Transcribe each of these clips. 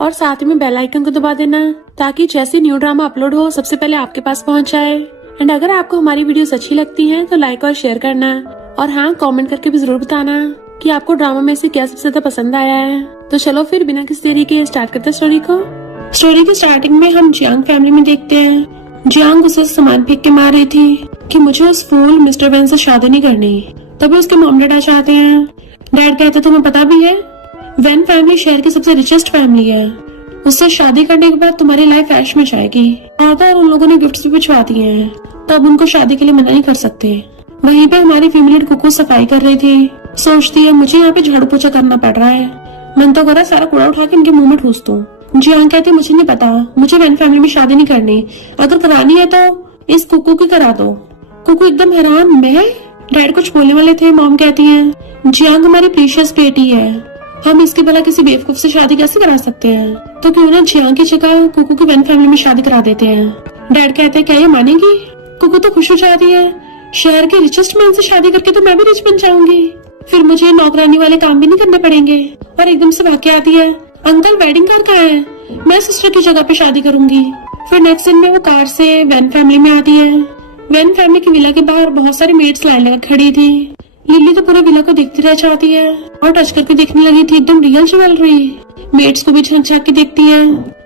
और साथ में बेल आइकन को दबा देना ताकि जैसे न्यू ड्रामा अपलोड हो सबसे पहले आपके पास पहुंच जाए। एंड अगर आपको हमारी वीडियोस अच्छी लगती हैं तो लाइक और शेयर करना, और हाँ, कमेंट करके भी जरूर बताना कि आपको ड्रामा में से क्या सबसे ज्यादा पसंद आया है। तो चलो फिर बिना किसी देरी के स्टार्ट करते हैं स्टोरी को। स्टोरी के स्टार्टिंग में हम जियांग फैमिली में देखते हैं। जियांग उसे सामान फेंक के मार रही थी कि मुझे उस फूल मिस्टर वैन से शादी नहीं करनी। तभी उसके मॉम डैड आ जाते हैं। डैड कहते तुम्हें पता भी है वैन फैमिली शहर की सबसे रिचेस्ट फैमिली है, उससे शादी करने के बाद तुम्हारी लाइफ ऐश में जाएगी। और उन लोगों ने गिफ्ट्स भी भिजवा दिए हैं, तो अब उनको शादी के लिए मना नहीं कर सकते। वहीं पे हमारी फीमेल कुकू सफाई कर रही थी। सोचती है मुझे यहाँ पे झाड़ू पोछा करना पड़ रहा है, मन तो कर रहा है सारा कूड़ा उठा के इनके मुंह में ठूस दूं। जियांग कहती मुझे नहीं पता, मुझे वैन फैमिली में शादी नहीं करनी, अगर करानी है तो इस कुकू की करा दो। कुकू एकदम हैरान, मैं? डैड कुछ बोलने वाले थे। मॉम कहती है जियांग हमारी प्रीशियस बेटी है, हम इसकी भला किसी बेवकूफ से शादी कैसे करा सकते हैं, तो क्यों ना जियांग की जगह कुकू की वैन फैमिली में शादी करा देते हैं। डैड कहते हैं क्या ये मानेगी? कुकू तो खुश हो जाती है, शहर के रिचेस्ट मैन से शादी करके तो मैं भी रिच बन जाऊंगी, फिर मुझे नौकरानी वाले काम भी नहीं करने पड़ेंगे। और एकदम से भाग के आती है अंकल वेडिंग कार कहाँ है, मैं सिस्टर की जगह पे शादी करूंगी। फिर नेक्स्ट दिन में वो कार से वैन फैमिली में आती है। वैन फैमिली की विला के बाहर बहुत सारी मेड्स लाइन लगा खड़ी थी। लिली तो पूरे विला को देखती रह जाती है और टच करके देखने लगी थी एकदम रियल ज्वेलरी। मेड्स को भी झांक झांक के देखती है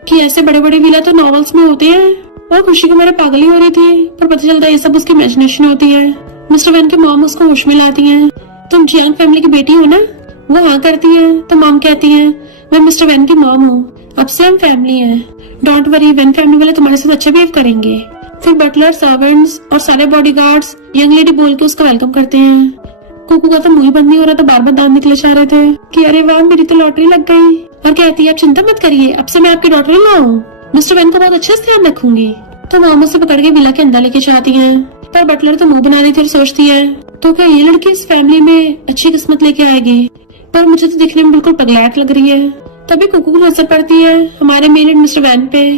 कि ऐसे बड़े बड़े विला तो नॉवेल्स में होते हैं। और खुशी को मेरे पागल ही हो रही थी, पर पता चलता है ये सब उसकी इमेजिनेशन होती है। मिस्टर वैन के मॉम उसको होश में लाती है। तुम जियांग फैमिली की बेटी हो ना? वो हाँ करती है। तो मॉम कहती है मैं मिस्टर वैन की मॉम हूँ, अब से हम फैमिली हैं, डोंट वरी, वैन फैमिली वाले तुम्हारे साथ अच्छा बिहेव करेंगे। फिर बटलर, सर्वेंट्स और सारे बॉडीगार्ड्स यंग लेडी बोल के उसका वेलकम करते हैं। कुकू का तो मुंह बंद नहीं हो रहा था, बार बार दांत निकले जा रहे थे कि अरे वाह मेरी तो लॉटरी लग गई। और कहती है आप चिंता मत करिए, अब से मैं आपकी डॉटर लाऊं, मिस्टर वैन का बहुत अच्छे से ध्यान रखूंगी। तो मॉम उसे पकड़ के विला के अंदर लेके जाती है। पर बटलर तो मुंह बना रही थी और सोचती है तो क्या ये लड़की इस फैमिली में अच्छी किस्मत लेके आएगी, पर मुझे तो दिखने में बिल्कुल पगलैट लग रही है। तभी कुकू को नजर पड़ती है हमारे मेल मिस्टर वैन पे,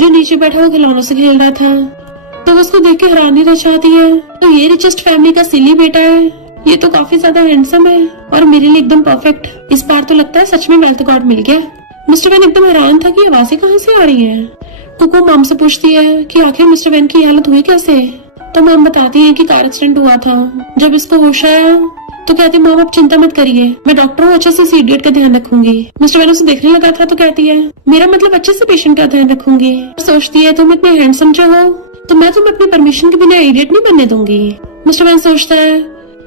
जो नीचे बैठा हुआ खिलौनों से खेल रहा था। तो उसको देख के हैरानी रह जाती है, तो ये रिचेस्ट फैमिली का सिली बेटा है, ये तो काफी ज्यादा हैंडसम है और मेरे लिए एकदम परफेक्ट। इस बार तो लगता है सच में वेल्थ गॉड मिल गया। मिस्टर वैन एकदम हैरान था कि आवाजें कहाँ से आ रही हैं। कुकू मॉम से पूछती है कि आखिर मिस्टर वैन की हालत हुई कैसे। तो मॉम बताती है कि कार एक्सीडेंट हुआ था। जब इसको होश आया तो कहती मॉम आप चिंता मत करिए, मैं डॉक्टर हूँ, अच्छे से इस इडियट का ध्यान रखूंगी। मिस्टर वैन उसे देखने लगा था तो कहती है मेरा मतलब अच्छे से पेशेंट का ध्यान रखूंगी। सोचती है तुम इतने हैंडसम जो हो तो मैं तुम्हें अपनी परमिशन के बिना इडियट नहीं बनने दूंगी। मिस्टर वैन सोचता है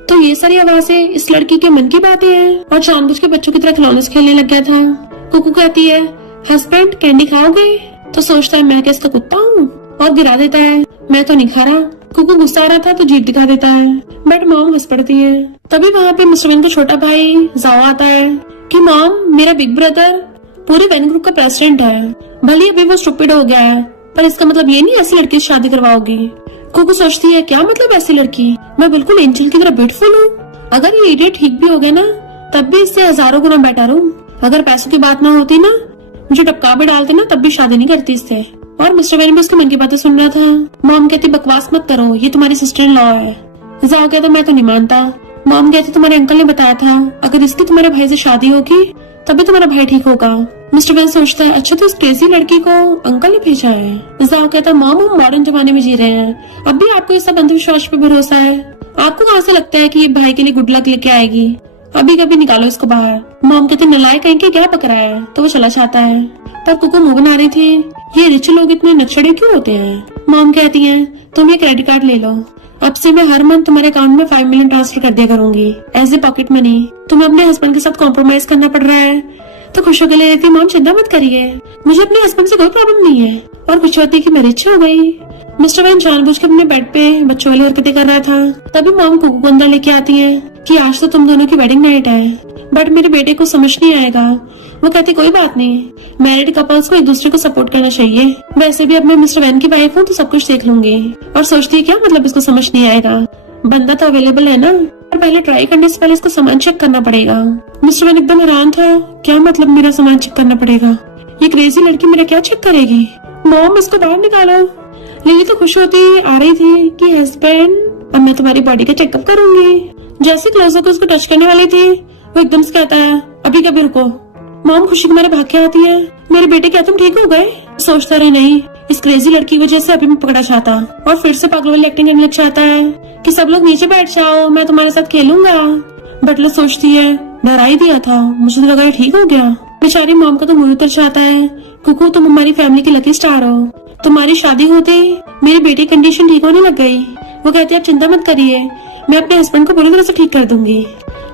तो ये सारी आवाजें इस लड़की के मन की बातें हैं, और जानबूझ के बच्चों की तरह खिलौने से खेलने लग गया था। कुकू कहती है हस्बैंड कैंडी खाओगे? तो सोचता है मैं क्या इसका कुत्ता हूँ, और गिरा देता है मैं तो नहीं खा रहा। कुकू गुस्सा आ रहा था तो जीभ दिखा देता है, बट मॉम हंस पड़ती है। तभी वहाँ पे मिस्टर वैन का छोटा भाई जाओ आता है कि मॉम मेरा बिग ब्रदर पूरे वैन ग्रुप का प्रेसिडेंट है, भले अभी वो स्टूपिड हो गया है, पर इसका मतलब ये नहीं ऐसी लड़की से शादी करवाओगी। कुकू सोचती है क्या मतलब ऐसी लड़की, मैं बिल्कुल एंजल की तरह ब्यूटीफुल हूँ, अगर ये इडियट ठीक भी हो गया ना तब भी इससे हजारों गुना बेटर हूँ। अगर पैसों की बात ना होती ना, मुझे टपका भी डालते ना, तब भी शादी नहीं करती इससे। और मिस्टर वैन भी उसके मन की बातें सुन रहा था। मॉम कहती बकवास मत करो, ये तुम्हारी सिस्टर इन लॉ है। जाओ कहता मैं तो नहीं मानता। मॉम कहती तुम्हारे अंकल ने बताया था अगर इसकी तुम्हारे भाई से शादी होगी तभी तुम्हारा भाई ठीक होगा। मिस्टर वैन सोचता है अच्छा तो इस क्रेजी लड़की को अंकल ने भेजा है। जाओ कहता मॉम हम मॉडर्न जमाने में जी रहे हैं, अब भी आपको इस सब अंधविश्वास पे भरोसा है? आपको कहाँ से लगता है कि ये भाई के लिए गुड लक लेके आएगी? अभी कभी निकालो इसको बाहर। मॉम कहते नलायक कहीं के क्या पकड़ा है, तो वो चला जाता है। पर कुकू मुंह बना रही थी ये रिच लोग इतने नक्सड़े क्यों होते हैं। मॉम कहती है तुम ये क्रेडिट कार्ड ले लो, अब से मैं हर मंथ तुम्हारे अकाउंट में 5 मिलियन ट्रांसफर कर दिया करूंगी एज ए पॉकेट मनी। तुम्हें अपने हस्बैंड के साथ कॉम्प्रोमाइज करना पड़ रहा है तो खुश होकर ले लेती। मॉम चिंता मत करिए, मुझे अपने हस्बैंड से कोई प्रॉब्लम नहीं है, और खुश होती कि मैं रिच हो गई। मिस्टर वैन जानबूझ के अपने बेड पे बच्चों वाली हरकतें कर रहा था। तभी मॉम कुकू को अंदर लेके आती है कि आज तो तुम दोनों की वेडिंग नाइट है, बट मेरे बेटे को समझ नहीं आएगा। वो कहती कोई बात नहीं, मैरिड कपल्स को एक दूसरे को सपोर्ट करना चाहिए, वैसे भी अब मैं मिस्टर वैन की वाइफ हूँ तो सब कुछ देख लूंगी। और सोचती है क्या मतलब इसको समझ नहीं आएगा, बंदा तो अवेलेबल है ना, पर पहले ट्राई करने से पहले इसको सामान चेक करना पड़ेगा। मिस्टर वैन एकदम हैरान था, क्या मतलब मेरा सामान चेक करना पड़ेगा, ये क्रेजी लड़की मेरा क्या चेक करेगी। मॉम इसको बाहर निकालो। लिली तो खुश होती आ रही थी कि हस्बैंड अब मैं तुम्हारी बॉडी का चेकअप करूंगी। जैसे क्लोज होकर उसको टच करने वाली थी वो एकदम से कहता है अभी कभी रुको, मॉम खुशी के मारे भाग के आती है, मेरे बेटे क्या तुम ठीक हो गए? सोचता रहे नहीं, इस क्रेजी लड़की की वजह से अभी मैं पकड़ा जाता और फिर से पागल वाली एक्टिंग करने लग जाता है कि सब लोग नीचे बैठ जाओ, मैं तुम्हारे साथ खेलूंगा। बटलर सोचती है, डरा ही दिया था, मुझे तो लगा ये ठीक हो गया। बेचारी मॉम का तो मुंह उतर जाता है, कुकू तुम हमारी फैमिली की लकी स्टार हो, तुम्हारी शादी होते ही मेरे बेटे की कंडीशन ठीक होने लग गई। वो कहती है आप चिंता मत करिए, मैं अपने हस्बैंड को पूरी तरह से ठीक कर दूंगी।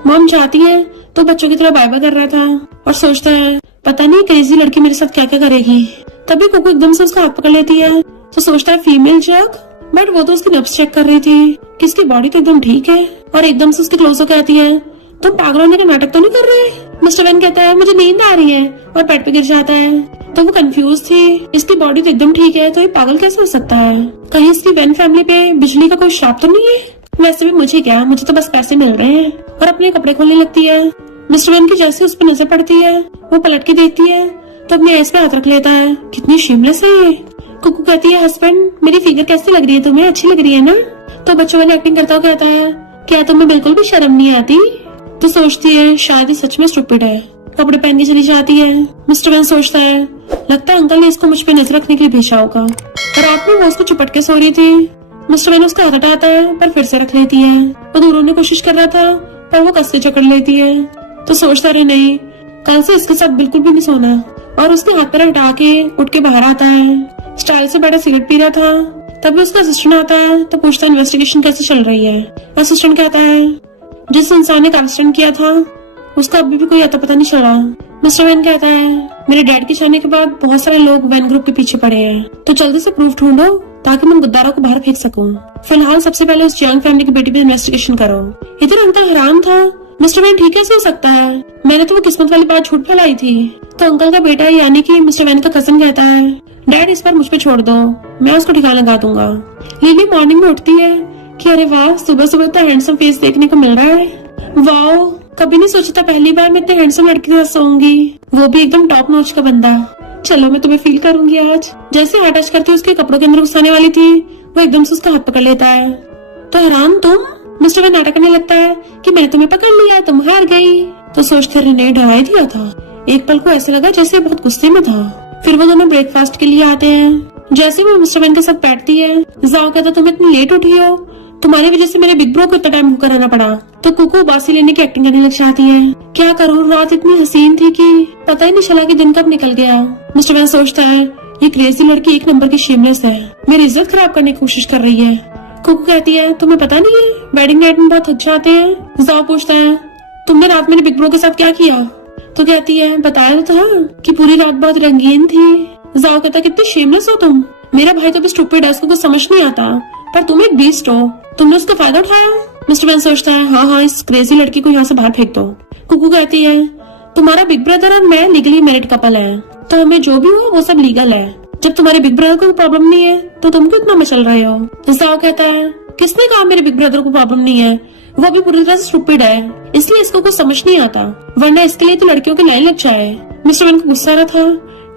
मॉम चाहती है तो बच्चों की तरह बाय बाय कर रहा था और सोचता है पता नहीं क्रेजी लड़की मेरे साथ क्या क्या करेगी। तभी कुकू एकदम से उसका हाथ पकड़ लेती है तो सोचता है फीमेल जग, बट वो तो उसकी नब्ज चेक कर रही थी कि इसकी बॉडी तो एकदम ठीक है और एकदम से उसके क्लोज होकर कहती है तुम पागल होने का नाटक तो नहीं कर रहे? मिस्टर वैन कहता है मुझे नींद आ रही है और बेड पे गिर जाता है। तो वो कंफ्यूज थी, इसकी बॉडी तो एकदम ठीक है तो ये पागल कैसे हो सकता है? कहीं इसकी वैन फैमिली पे बिजली का कोई श्राप तो नहीं है? वैसे भी मुझे क्या, मुझे तो बस पैसे मिल रहे हैं। और अपने कपड़े खोलने लगती है। मिस्टर वैन की जैसे उस पर नजर पड़ती है वो पलट के देखती है तो अपने आइस पे हाथ रख लेता है, कितनी शेमलेस है ये। कुकू कहती है हस्बैंड मेरी फिगर कैसी लग रही है तुम्हें, अच्छी लग रही है ना? तो बच्चों वाली एक्टिंग करता हुआ कहता है क्या तुम्हें बिल्कुल भी शर्म नहीं आती? तो सोचती है शायद ये सच में स्टूपिड है, कपड़े पहन के चली जाती है। मिस्टर वैन सोचता है लगता है अंकल ने इसको मुझ पे नजर रखने के लिए भेजा होगा। रात में वो उसको चिपट के सो रही थी। मिस्टर वैन उसका हाथ हटाता है पर फिर से रख लेती है। वो दूर होने की कोशिश कर रहा था पर वो कस से जकड़ लेती है। तो सोचता रहे नहीं, कल से इसके साथ बिल्कुल भी नहीं सोना। और उसके हाथ पर हटा के उठ के बाहर आता है। स्टाइल से बड़ा सिगरेट पी रहा था। तभी उसका असिस्टेंट आता है तो पूछता है इन्वेस्टिगेशन कैसे चल रही है। असिस्टेंट कहता है जिस इंसान ने एक्सीडेंट किया था उसका अभी भी कोई अता पता नहीं चला। मिस्टर वैन कहता है मेरे डैड के जाने के बाद बहुत सारे लोग वैन ग्रुप के पीछे पड़े हैं, तो जल्दी से प्रूफ ढूंढो ताकि मैं गुद्दारों को बाहर फेंक सकूं। फिलहाल सबसे पहले उस यंग फैमिली की बेटी पे इन्वेस्टिगेशन करो। इधर अंकल हैरान था, मिस्टर वैन ठीक कैसे हो सकता है, मैंने तो वो किस्मत वाली बात झूठ फैलाई थी। तो अंकल का बेटा यानी कि मिस्टर वैन का कजन कहता है डैड इस बार मुझ पे छोड़ दो, मैं उसको ठिकाना लगा दूंगा। लिली मॉर्निंग में उठती है कि अरे वाह सुबह सुबह इतना हैंडसम फेस देखने को मिल रहा है। वाह कभी नहीं सोचा था पहली बार मैं इतने हैंडसम लड़के के साथ सोऊंगी, वो भी एकदम टॉप नॉच का बंदा। चलो मैं तुम्हें फील करूंगी आज। जैसे हाथ टच करती उसके कपड़ों के अंदर घुसाने वाली थी वो एकदम से उसका हाथ पकड़ लेता है। तो हैरान तुम? मिस्टर वैन नाटक करने लगता है कि मैंने तुम्हें पकड़ लिया, तुम हार गई। तो सोचते रहे डरा ही दिया था। एक पल को ऐसे लगा जैसे बहुत गुस्से में था। फिर वो दोनों ब्रेकफास्ट के लिए आते हैं। जैसे वो मिस्टर वैन के साथ बैठती है जाओ कहता तुम इतनी लेट उठी हो, तुम्हारी वजह से मेरे बिग ब्रो को इतना टाइम होकर रहना पड़ा। तो कुकू बासी लेने की एक्टिंग करने लग जाती है। क्या करूँ, रात इतनी हसीन थी कि पता ही नहीं चला कि दिन कब निकल गया। मिस्टर वैन सोचता है ये क्रेजी लड़की एक नंबर की शेमलेस है, मेरी इज्जत खराब करने की कोशिश कर रही है। कुकू कहती है तुम्हें पता नहीं है वेडिंग नाइट में बहुत थक जाते हैं। जाओ पूछता है तुमने रात मेरे बिग ब्रो के साथ क्या किया? तो कहती है बताया तो था कि पूरी रात बहुत रंगीन थी। जाओ कहता कितनी शेमलेस हो तुम, मेरा भाई तो भी स्टूपिड है, उसको कुछ समझ नहीं आता, पर तुम एक बीस्ट हो, तुमने उसका फायदा उठाया। मिस्टर वैन सोचता है हाँ इस क्रेजी लड़की को यहाँ से बाहर फेंक दो। कुकू कहती है तुम्हारा बिग ब्रदर और मैं लीगली मैरिड कपल है, तो हमें जो भी हो वो सब लीगल है। जब तुम्हारे बिग ब्रदर को प्रॉब्लम नहीं है तो तुम क्यों इतना मचल रहे हो? जाओ कहता है किसने कहा मेरे बिग ब्रदर को प्रॉब्लम नहीं है, वो भी पूरी तरह से स्टूपिड है, इसलिए इसको कुछ समझ नहीं आता, वरना इसके लिए तो लड़कियों की लाइन लग जाए। मिस्टर वैन को गुस्सा आ रहा था,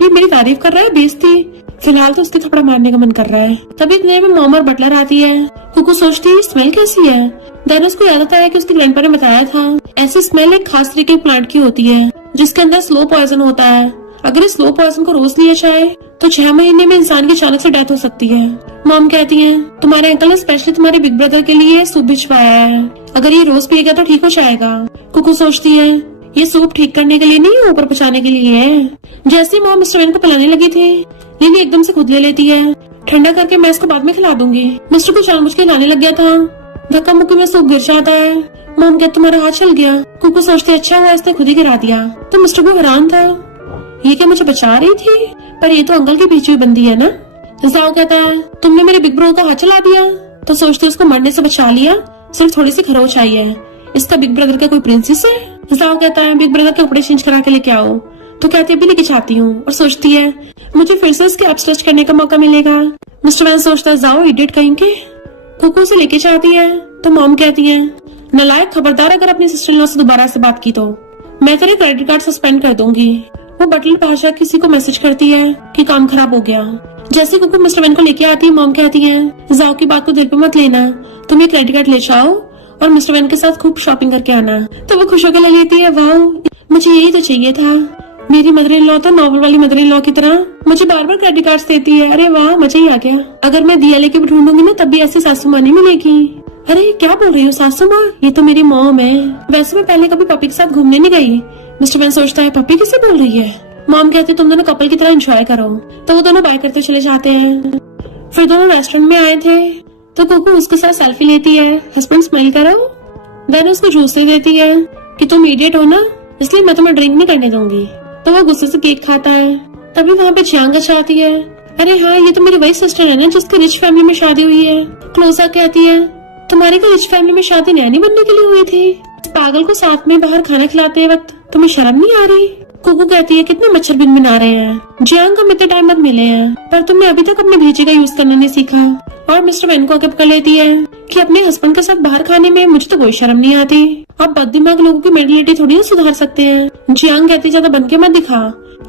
ये मेरी तारीफ कर रहा है बेइज्जती, फिलहाल तो उसके थप्पड़ मारने का मन कर रहा है। तभी इतने में मॉम और बटलर आती है। कुकू सोचती है स्मेल कैसी है। देन उसको याद आता है कि उसके ग्रैंडपा ने बताया था ऐसी स्मेल एक खास तरीके के प्लांट की होती है जिसके अंदर स्लो पॉइजन होता है। अगर इस स्लो पॉइजन को रोज लिया जाए तो 6 महीने में इंसान की अचानक से डेथ हो सकती है। मॉम कहती है तुम्हारे अंकल ने स्पेशली तुम्हारे बिग ब्रदर के लिए सूप भिजवाया है, अगर ये रोज पिएगा तो ठीक हो जाएगा। कुकू सोचती है ये सूप ठीक करने के लिए नहीं ऊपर पहुंचाने के लिए है। जैसे ही मॉम मिस्टर वैन को पिलाने लगी थी लिली एकदम से खुद ले लेती है, ठंडा करके मैं इसको बाद में खिला दूंगी। मिस्टर को जानबूझ के लाने लग गया था, धक्का मुक्की में सूप गिर जाता है। मॉम कहती तुम्हारा हाथ चल गया। कुकू सोचती अच्छा हुआ इसने खुद ही गिरा दिया। तो मिस्टर को हैरान था ये क्या मुझे बचा रही थी, पर ये तो अंकल की भेजी हुई बंदी है ना। जाओ कहता है तुमने मेरे बिग ब्रो का हाथ चला दिया। तो सोचते उसको मरने से बचा लिया, सिर्फ थोड़ी सी खरोच आई है, इसका बिग ब्रदर का कोई प्रिंसेस है। जाओ कहता है बिग ब्रदर के कपड़े चेंज करा के लेके आओ। तो कहती है भी लेके जाती हूँ और सोचती है मुझे फिर से इसके एब्स टच करने का मौका मिलेगा। मिस्टर वैन सोचता है जाओ इडियट कहीं के। कुकू से लेके जाती है तो मॉम कहती है नालायक, खबरदार अगर अपनी सिस्टर इन लॉ से दोबारा से बात की तो मैं तेरे क्रेडिट कार्ड सस्पेंड कर दूंगी। वो बटलर भाषा किसी को मैसेज करती है कि काम खराब हो गया। जैसे कुकू मिस्टर वैन को लेके आती है मॉम कहती है जाओ की बात को दिल पे मत लेना, तुम ये क्रेडिट कार्ड ले जाओ और मिस्टर वैन के साथ खूब शॉपिंग करके आना। तो वो खुश होकर ले लेती है वाह मुझे यही तो चाहिए था। मेरी मदर इन लॉ तो नॉवल वाली मदर इन लॉ की तरह मुझे बार बार क्रेडिट कार्ड्स देती है। अरे वाह, मजा ही आ गया। अगर मैं दिया लेके ढूंढूंगी ना तब भी ऐसी सासू माँ नहीं मिलेगी। अरे क्या बोल रही हो सासू माँ, ये तो मेरी मॉम है। वैसे मैं पहले कभी पपी के साथ घूमने नहीं गई। मिस्टर वैन सोचता है पपी किसे बोल रही है। मॉम कहती है तुम दोनों कपल की तरह एंजॉय करो। तो वो दोनों बाय करते चले जाते हैं। फिर दोनों रेस्टोरेंट में आए थे तो कुकू उसके साथ सेल्फी लेती है। हस्बैंड स्माइल करो। देन उसको जूस दे देती है कि तुम इडियट हो ना, इसलिए मैं तुम्हें ड्रिंक नहीं करने दूंगी। तो वो गुस्से से केक खाता है। तभी वहाँ पे जियांग आती है। अरे हाँ, ये तो मेरी वही सिस्टर है ना जिसकी रिच फैमिली में शादी हुई है। क्लोजा कहती है तुम्हारी को रिच फैमिली में शादी नैनी बनने के लिए हुई थी। इस पागल को साथ में बाहर खाना खिलाते वक्त तुम्हें शर्म नहीं आ रही। कुकू कहती है कितने मच्छर भिनभिना रहे हैं। जियांग को इतने टाइम बाद मिले हैं पर तुमने अभी तक अपने भेजे का यूज करना नहीं सीखा। और मिस्टर वैन को आगे पकड़ लेती है कि अपने हस्बैंड के साथ बाहर खाने में मुझे तो कोई शर्म नहीं आती। आप बददिमाग लोगों की मेंटलिटी थोड़ी ना सुधार सकते हैं। जियांग कहती ज्यादा बनके मत दिखा,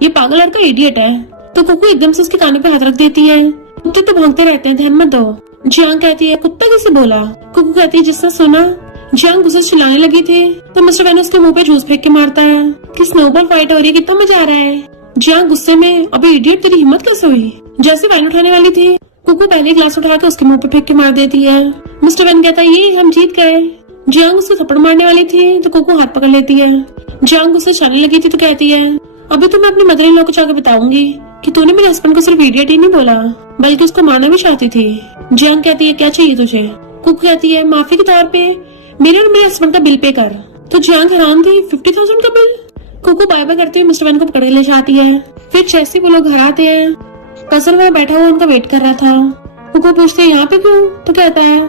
ये पागल लड़का इडियट है। तो कुकू एकदम से उसके कानों पे हाथ रख देती है। कुत्ते तो भौंकते रहते हैं, ध्यान मत दो। जियांग कहती है कुत्ता किसे बोला। कुकू कहती है जिसने सुना। जियांग गुस्से से चिल्लाने लगी थी तो मिस्टर वैन उसके मुंह पे जूस फेंक के मारता है कि स्नोबॉल फाइट हो रही है, कितना मजा आ रहा है। जियांग गुस्से में अबे इडियट तेरी हिम्मत कैसे हुई। जैसे वैन उठाने वाली थी कुकू पहले ग्लास उठा के उसके मुंह पे फेंक के मार देती है। मिस्टर वैन कहता है ये हम जीत गए। जियांग उसको थप्पड़ मारने वाली थी तो कुकू हाथ पकड़ लेती है। जियांग उससे चलने लगी थी तो कहती है अभी तो मैं अपनी मदर इन लॉ को जाकर बताऊंगी कि तूने मेरे हस्बैंड को सिर्फ इडियट ही नहीं बोला बल्कि उसको मारना भी चाहती थी। जियांग कहती है क्या चाहिए तुझे। कुकू कहती है माफी के तौर पे मेरे और मेरे हस्बैंड का बिल पे कर। तो जियांग हैरान थी 50,000 का बिल। कुकू बाय बाय करते हुए मिस्टर वैन को पकड़ के ले जाती है। फिर जैसे वो लोग घर आते हैं कजन वहाँ बैठा हुआ उनका वेट कर रहा था। कुकू पूछते है यहाँ पे क्यों। तो कहता है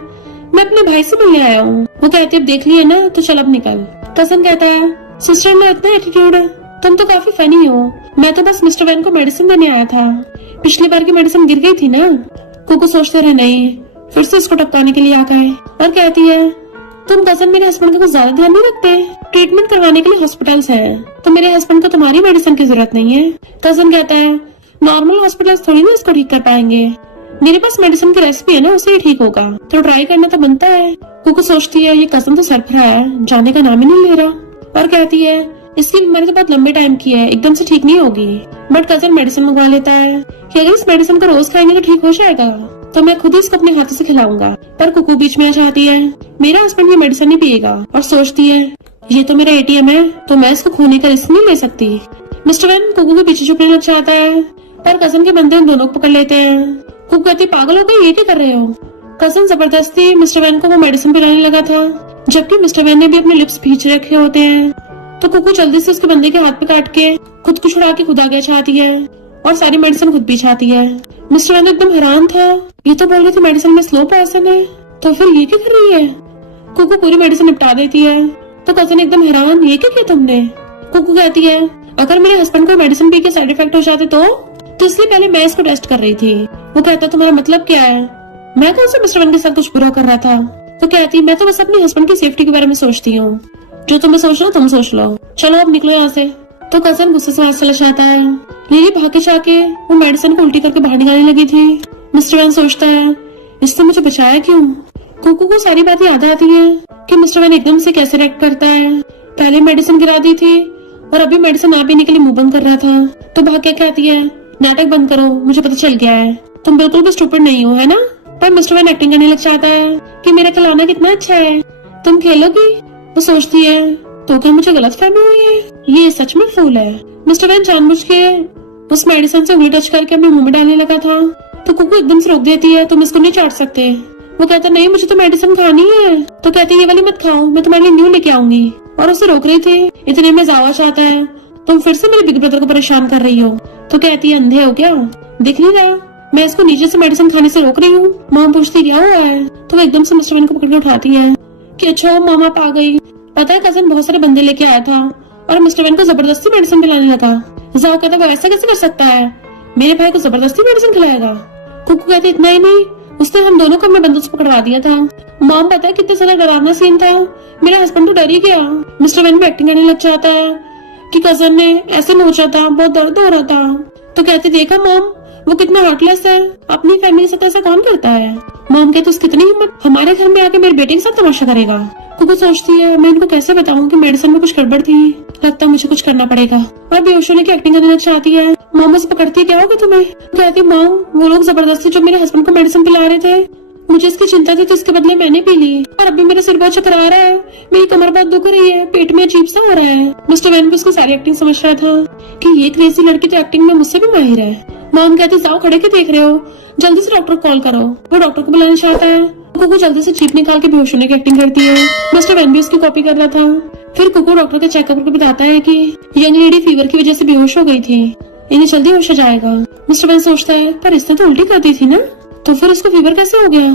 मैं अपने भाई से मिलने आया हूँ। वो कहती है अब देख लिया ना तो चल अब निकल। कजन कहता है सिस्टर में इतना एटीट्यूड, तुम तो काफी फनी हो। मैं तो बस मिस्टर वैन को मेडिसिन देने आया था, पिछली बार की मेडिसिन गिर गई थी ना। कुकू सोचते रहे नहीं, फिर से इसको टपकाने के लिए आ गए और कहती है तुम कजन मेरे हस्बैंड का कुछ ज्यादा ध्यान नहीं रखते। ट्रीटमेंट करवाने के लिए हॉस्पिटल्स हैं, तो मेरे हस्बैंड को तुम्हारी मेडिसिन की जरूरत नहीं है। कजन कहता है नॉर्मल हॉस्पिटल्स थोड़ी ना इसको ठीक कर पाएंगे, मेरे पास मेडिसिन की रेसिपी है ना, उससे ही ठीक होगा, तो ट्राई करना तो बनता है। कुकू सोचती है ये कजन तो सरफरा है, जाने का नाम ही नहीं ले रहा और कहती है इसकी बीमारी तो बहुत लंबे टाइम की है, एकदम से ठीक नहीं होगी। बट कजन मेडिसिन मंगवा लेता है कि अगर इस मेडिसिन को रोज खाएंगे तो ठीक हो जाएगा, तो मैं खुद ही इसको अपने हाथों से खिलाऊंगा। पर कुकू बीच में आ जाती है, मेरा हस्बैंड ये मेडिसिन नहीं पिएगा और सोचती है ये तो मेरा एटीएम है, तो मैं इसको खोने का रिस्क नहीं ले सकती। मिस्टर वैन कुकू के पीछे छुपने लग जाता है पर कजन के बंदे उन दोनों को पकड़ लेते हैं। कुकू कहती पागल हो गई, ये क्या कर रहे हो। कजन जबरदस्ती मिस्टर वैन को वो मेडिसिन पिलाने लगा था, जबकि मिस्टर वैन ने भी अपने लिप्स भींच रखे होते हैं। तो कुकू जल्दी से उसके बंदे के हाथ पे काट के खुद को छुड़ा के खुद आगे चाहती है और सारी मेडिसिन खुद भी चाहती है। मिस्टर वैन एकदम हैरान था, ये तो बोल रही थी मेडिसिन में स्लो पॉइजन है, तो फिर ये क्या कर रही है। कुकू पूरी मेडिसिन निपटा देती है तो कजन एकदम हैरान, ये क्या किया तुमने। कुकू कहती है अगर मेरे हस्बैंड को मेडिसिन पी के साइड इफेक्ट हो जाते तो इसलिए पहले मैं इसको टेस्ट कर रही थी। वो कहता तुम्हारा मतलब क्या है, मैं कौन सा मिस्टर वैन के साथ कुछ बुरा कर रहा था। तो कहती मैं तो बस अपने हस्बैंड की सेफ्टी के बारे में सोचती हूँ, जो तुम्हें सोचना तुम सोच लो, चलो अब निकलो यहाँ से। तो कजन गुस्से से वहां चला जाता है। लिली भागे जाके वो मेडिसिन को उल्टी करके बाहर निकालने लगी थी। मिस्टर वैन सोचता है इसने मुझे बचाया क्यों। कुकू को सारी बातें याद आती है कि मिस्टर वैन एकदम से कैसे रिएक्ट करता है, पहले मेडिसिन गिरा दी थी और अभी मेडिसिन ना पीने के लिए मुंह बंद कर रहा था। तो भाग क्या कहती है नाटक बंद करो, मुझे पता चल गया है, तुम बिल्कुल भी स्टूपिड नहीं हो, है ना। पर मिस्टर वैन एक्टिंग करने लग जाता है कि मेरा खिलौना कितना अच्छा है, तुम खेलोगी। वो सोचती है तो क्या मुझे गलत फहमी हुई है, ये सच में फूल है। मिस्टर वैन जानबूझ के उस मेडिसिन से उंगली टच करके अपने मुंह में डालने लगा था तो कुकू एकदम से रोक देती है, तुम इसको नहीं चाट सकते। वो कहता नहीं मुझे तो मेडिसिन खानी है। तो कहती ये वाली मत खाओ, मैं तुम्हारे लिए न्यू लेके आऊंगी। और उसे रोक रही थी, इतने में जावा चाहता है तुम फिर से मेरे बिग ब्रदर को परेशान कर रही हो। तो कहती है अंधे हो क्या, दिख नहीं रहा मैं इसको नीचे से मेडिसिन खाने से रोक रही हूँ। मामा पूछती क्या हुआ है, तो वो एकदम से मिस्टर वैन को पकड़ के उठाती है कि अच्छा मामा पा गई। पता है कजन बहुत सारे बंदे लेके आया था और मिस्टर वैन को जबरदस्ती मेडिसिन पिलाने लगा। जाओ कहता वो ऐसा कैसे कर सकता है, मेरे भाई को जबरदस्ती मेडिसिन खिलाएगा। कुकू कहते इतना ही नहीं, उसने हम दोनों को अपने बंदूक से पकड़वा दिया था। मॉम पता है कितने सारा डरावना सीन था, मेरा हस्बैंड तो डर ही गया। मिस्टर वैन भी एक्टिंग करने लग जाता है कि कजन ने ऐसे नोचा था, बहुत दर्द हो रहा था। तो कहते देखा मॉम वो कितना हार्टलेस है, अपनी फैमिली के साथ ऐसा कौन करता है। मॉम कहते उसकी कितनी हिम्मत, हमारे घर में आके मेरे बेटे के साथ तमाशा करेगा। कुकू सोचती है मैं इनको कैसे बताऊं कि मेडिसिन में कुछ गड़बड़ थी, लगता है मुझे कुछ करना पड़ेगा। और बेहोश होने की एक्टिंग करना चाहती है। मॉम से पकड़ती है, क्या होगा तुम्हें? कहती मॉम वो लोग जबरदस्ती जो मेरे हस्बैंड को मेडिसिन पिला रहे थे, मुझे इसकी चिंता थी तो इसके बदले मैंने पी ली, और अभी मेरा सिर बहुत चकरा रहा है, मेरी कमर बहुत दुख रही है, पेट में अजीब सा हो रहा है। मिस्टर वैन भी उसकी सारी एक्टिंग समझ रहा था कि ये क्रेजी लड़की तो एक्टिंग में मुझसे भी माहिर है। मॉम कहती जाओ खड़े के देख रहे हो, जल्दी से डॉक्टर को कॉल करो। वो डॉक्टर को बुलाना चाहता है। कुकू जल्दी से चीप निकाल के बेहोश होने की एक्टिंग करती है। मिस्टर वैन भी उसकी कॉपी कर रहा था। फिर कुकू डॉक्टर के चेकअप करके बताता है कि यंग लेडी फीवर की वजह से बेहोश हो गई थी, इन्हें जल्दी होश आ जाएगा। मिस्टर वैन सोचता है पर इसने तो उल्टी कर दी थी ना, तो फिर इसको फीवर कैसे हो गया?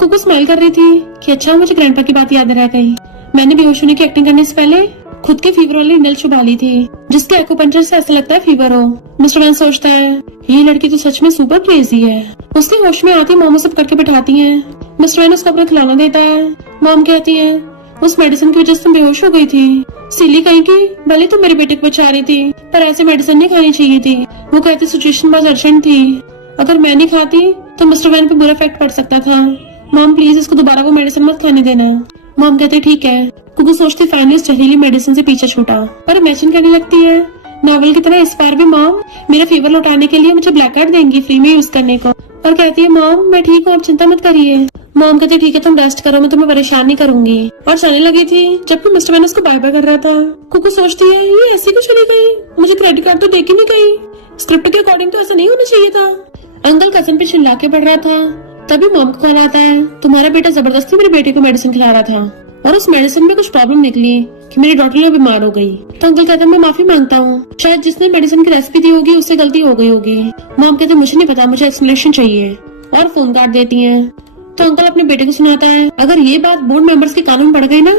कुकू स्माइल कर रही थी कि अच्छा मुझे ग्रैंडपा की बात याद रह गई, मैंने बेहोश होने की एक्टिंग करने से पहले खुद के फीवर वाली निडल चुभा ली थी, जिसके एक्यूपंक्चर से ऐसा लगता है फीवर हो। मिस्टर वैन सोचता है ये लड़की तो सच में सुपर क्रेजी है। उसके होश में आती मॉम उसे पकड़ के बैठाती है। मिस्टर वैन उसको अपना खिलौना देता है। मॉम कहती है उस मेडिसिन की वजह से तुम बेहोश हो गई थी, सिली कहीं की, भले तुम मेरे बेटे को बचा रही थी पर ऐसे मेडिसिन नहीं खानी चाहिए थी। वो कहती सिचुएशन बहुत अर्जेंट थी, अगर मैं नहीं खाती तो मिस्टर वैन पे बुरा इफेक्ट पड़ सकता था। मॉम प्लीज इसको दोबारा वो मेडिसिन मत खाने देना। मॉम कहते ठीक है। कुकू सोचती फाइनली इस जहरीली मेडिसिन से पीछे छूटा, पर इमेजिन करने लगती है नॉवल की तरह इस बार भी मॉम मेरा फीवर लौटाने के लिए मुझे ब्लैक कार्ड देंगी फ्री में यूज करने को। और कहती है मॉम मैं ठीक हूँ, आप चिंता मत करिए। मॉम कहती ठीक है तुम रेस्ट करो, मैं तुम्हें परेशान नहीं करूंगी। और चलने लगी थी जबकि मिस्टर वैन उसको बाय बाय कर रहा था। कुकू सोचती है ये ऐसी क्यों चली गई, मुझे क्रेडिट कार्ड तो दे के नहीं गई, स्क्रिप्ट के अकॉर्डिंग तो ऐसा नहीं होना चाहिए था। अंकल कजन पे चिल्ला के पड़ रहा था। तभी मॉम को कॉल आता है तुम्हारा बेटा जबरदस्ती मेरे बेटे को मेडिसिन खिला रहा था और उस मेडिसिन में कुछ प्रॉब्लम निकली कि मेरी डॉटर बीमार हो गई। तो अंकल कहते हैं मैं माफी मांगता हूँ, शायद जिसने मेडिसिन की रेसिपी दी होगी उससे गलती हो गई होगी। मॉम कहते मुझे नहीं पता, मुझे एक्सप्लेनेशन चाहिए, और फोन काट देती है। तो अंकल अपने बेटे को सुनाता है अगर ये बात बोर्ड मेंबर्स के कानून पड़ गई ना,